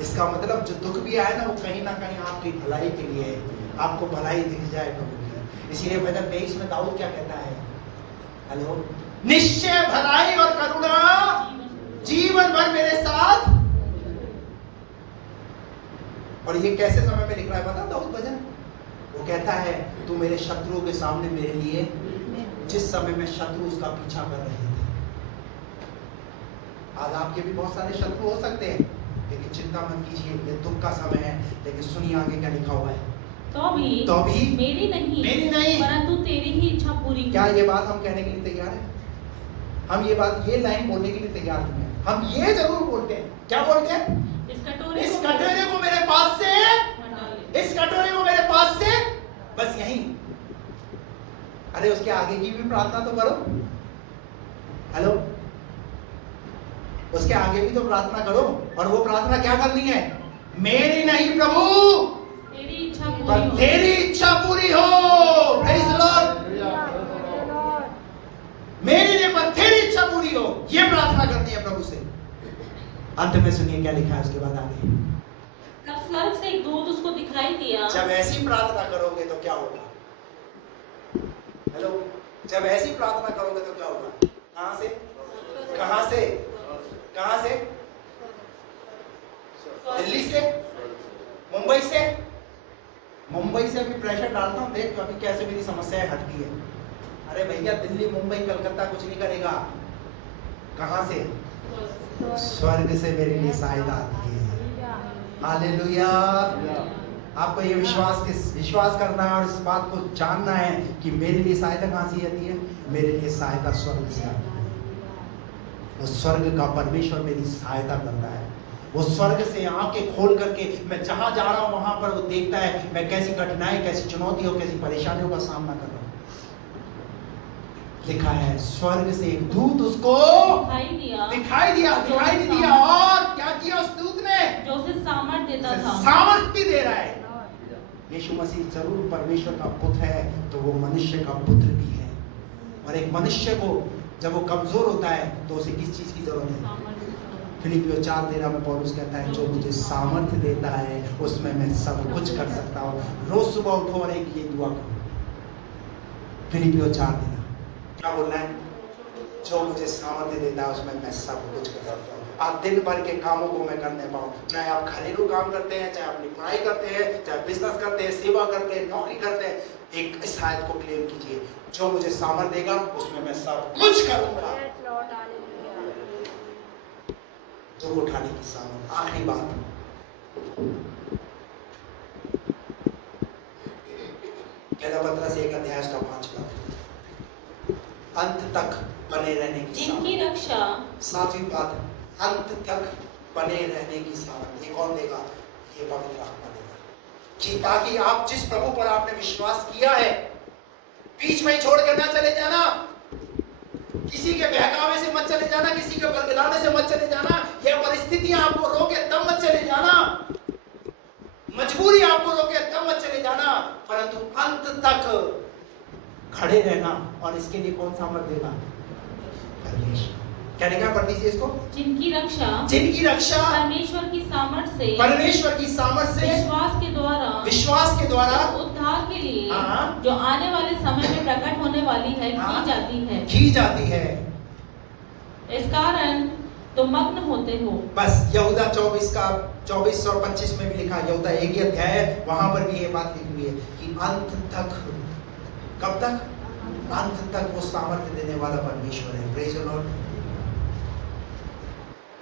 इसका मतलब जो दुख भी आया ना, वो कहीं ना कहीं आपकी भलाई के लिए है, आपको भलाई दिख जाए प्रभु की। इसीलिए भजन 23 में दाऊद क्या कहता है? हेलो, निश्चय भलाई और करुणा जीवन भर मेरे साथ। और ये कैसे समय में लिख रहा है पता दाऊद भजन? वो कहता है, तू मेरे शत्रुओं के सामने मेरे लिए, जिस समय में शत्रु उसका पीछा कर रहे थे। आज आपके भी बहुत सारे शत्रु हो सकते हैं, लेकिन चिंता मत कीजिए, ये दुख का समय है। लेकिन सुनिए आगे क्या लिखा हुआ है, तो भी मेरी नहीं परंतु तेरी ही इच्छा पूरी। क्या ये बात हम कहने के लिए तैयार हैं? हम ये बात, ये लाइन बोलने के लिए तैयार नहीं है। हम ये जरूर बोलते हैं, क्या बोलते हैं? इस कटोरे को मेरे पास से, इस कटोरे को मेरे पास से, बस यही। अरे उसके आगे की भी प्रार्थना तो करो। हेलो, उसके आगे भी तो प्रार्थना करो। और वो प्रार्थना क्या करनी है? मेरी नहीं प्रभु, तेरी इच्छा पूरी हो। Praise the Lord. मेरी नहीं पर तेरी इच्छा पूरी हो, ये प्रार्थना करनी है प्रभु से। अंत में सुनिए क्या लिखा है उसके बाद आगे। तब स्वर्ग से एक दूत उसको दिखाई दिया। जब ऐसी प्रार्थना करोगे तो क्या होगा? हेलो, जब ऐसी प्रार्थना करोगे तो क्या होगा? कहां से? कहां से? कहां से? दिल्ली से? मुंबई से? मुंबई से अभी प्रेशर डालता हूं, देख अभी कैसे मेरी समस्याएं हटती है। अरे भैया, दिल्ली मुंबई कलकत्ता कुछ नहीं करेगा। कहां से? स्वर्ग से मेरे लिए सहायता आती है। हालेलुया। आपको ये विश्वास करना है और इस बात को जानना है कि मेरे लिए सहायता कहां से आती है? मेरे लिए सहायता स्वर्ग से आती है। वो स्वर्ग का परमेश्वर मेरी सहायता करता है। वो स्वर्ग से आंखें खोल करके मैं जहां जा रहा हूं वहां पर वो देखता है मैं कैसी कठिनाई, कैसी चुनौतियों, कैसी परेशानियों का सामना कर रहा हूं। लिखा है स्वर्ग से एक दूत उसको दिखाई दिया और क्या किया उस दूत ने? जो उसे सामर्थ देता था। सामर्थ भी दे रहा है। यीशु मसीह जरूर परमेश्वर का पुत्र है तो वो मनुष्य का पुत्र भी है। और एक मनुष्य को जब वो कमजोर होता है तो उसे किस चीज की जरूरत है? फिलिपियों 4:13 में पौलुस कहता है जो मुझे सामर्थ देता है उसमें मैं सब कुछ कर सकता हूँ। रोज सुबह उठो और एक ये दुआ करो। फिलिपियों 4:13 क्या बोलना है? जो मुझे सामर्थ्य देता है उसमें मैं सब कुछ कर सकता हूँ। आप दिन भर के कामों को मैं करने पाऊँ, चाहे आप घरेलू काम करते हैं, चाहे अपनी पढ़ाई करते हैं, चाहे बिजनेस करते हैं, सेवा करते हैं, नौकरी करते हैं, एक इस आयत को क्लेम कीजिए, जो मुझे सामर्थ्य देगा उसमें मैं सब कुछ करूंगा। दुख उठाने की सामर्थ। आखिरी बात, पहला पत्रस 1:5 अंत तक बने रहने की जिनकी रक्षा। 7वीं बात, अंत तक बने रहने की सामर्थ। ये कौन देगा? ये पवित्र आत्मा देगा, कि ताकि आप जिस प्रभु पर आपने विश्वास किया है बीच में छोड़ कर ना चले जाना, किसी के बहकावे से मत चले जाना, किसी के बरगलाने से मत चले जाना, यह परिस्थितियां आपको रोके तब मत चले जाना, मजबूरी आपको रोके तब मत चले जाना, परंतु अंत तक खड़े रहना। और इसके लिए कौन सामर्थ देगा? परमेश्वर। क्या लिखा पढ़ दीजिए इसको। जिनकी रक्षा परमेश्वर की सामर्थ से विश्वास के द्वारा उद्धार के लिए जो आने वाले समय में प्रकट होने वाली है की जाती है। इस कारण तुम मग्न होते हो। बस यहूदा 24 और 25 में भी लिखा, यहूदा 1 अध्याय है, वहां पर भी ये बात लिखी हुई है कि अंत तक। कब तक? अंत तक वो सामर्थ्य देने वाला परमेश्वर है। Praise the Lord.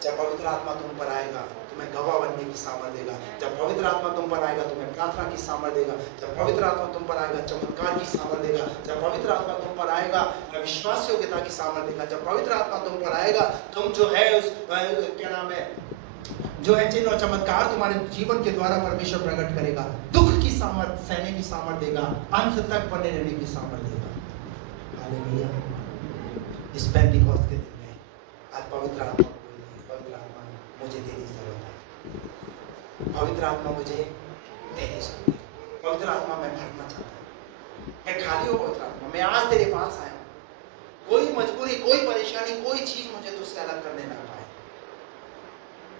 जब पवित्र आत्मा तुम पर आएगा तुम्हें गवाह बनने की सामर्थ देगा। जब पवित्र आत्मा तुम पर आएगा तुम्हें प्रार्थना की सामर्थ देगा। जब पवित्र आत्मा तुम पर आएगा चमत्कार की सामर्थ देगा। जब पवित्र आत्मा तुम पर आएगा विश्वास योग्यता की सामर्थ देगा। जब पवित्र आत्मा तुम पर आएगा तुम जो है उस क्या नाम है, जो है चिन्ह और चमत्कार तुम्हारे जीवन के द्वारा परमेश्वर प्रकट करेगा। दुख की सामर्थ सहने की सामर्थ देगा। अंत तक बने रहने की सामर्थ देगा। हालेलुया। इस पेंटिकोस्त के दिन में आज पवित्र आत्मा मुझे तेरी जरूरत है। पवित्र आत्मा मुझे तेरी जरूरत है। पवित्र आत्मा मैं भरना चाहता हूँ। मैं खाली हूँ पवित्र आत्मा, मैं आज तेरे पास आया हूँ। कोई मजबूरी, कोई परेशानी, कोई चीज मुझे तुझसे अलग करने ना पाए।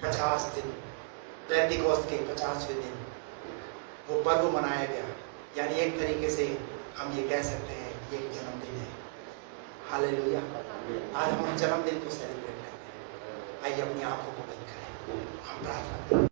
50 दिन पेंटिकोस्त के 50वें दिन वो पर्व मनाया गया, यानी एक तरीके से हम ये कह सकते हैं ये एक जन्मदिन है। हालेलुया। आज हम जन्मदिन को सेलिब्रेट करते हैं। आइए अपनी आंखों को बंद करें, हम प्रार्थना करें।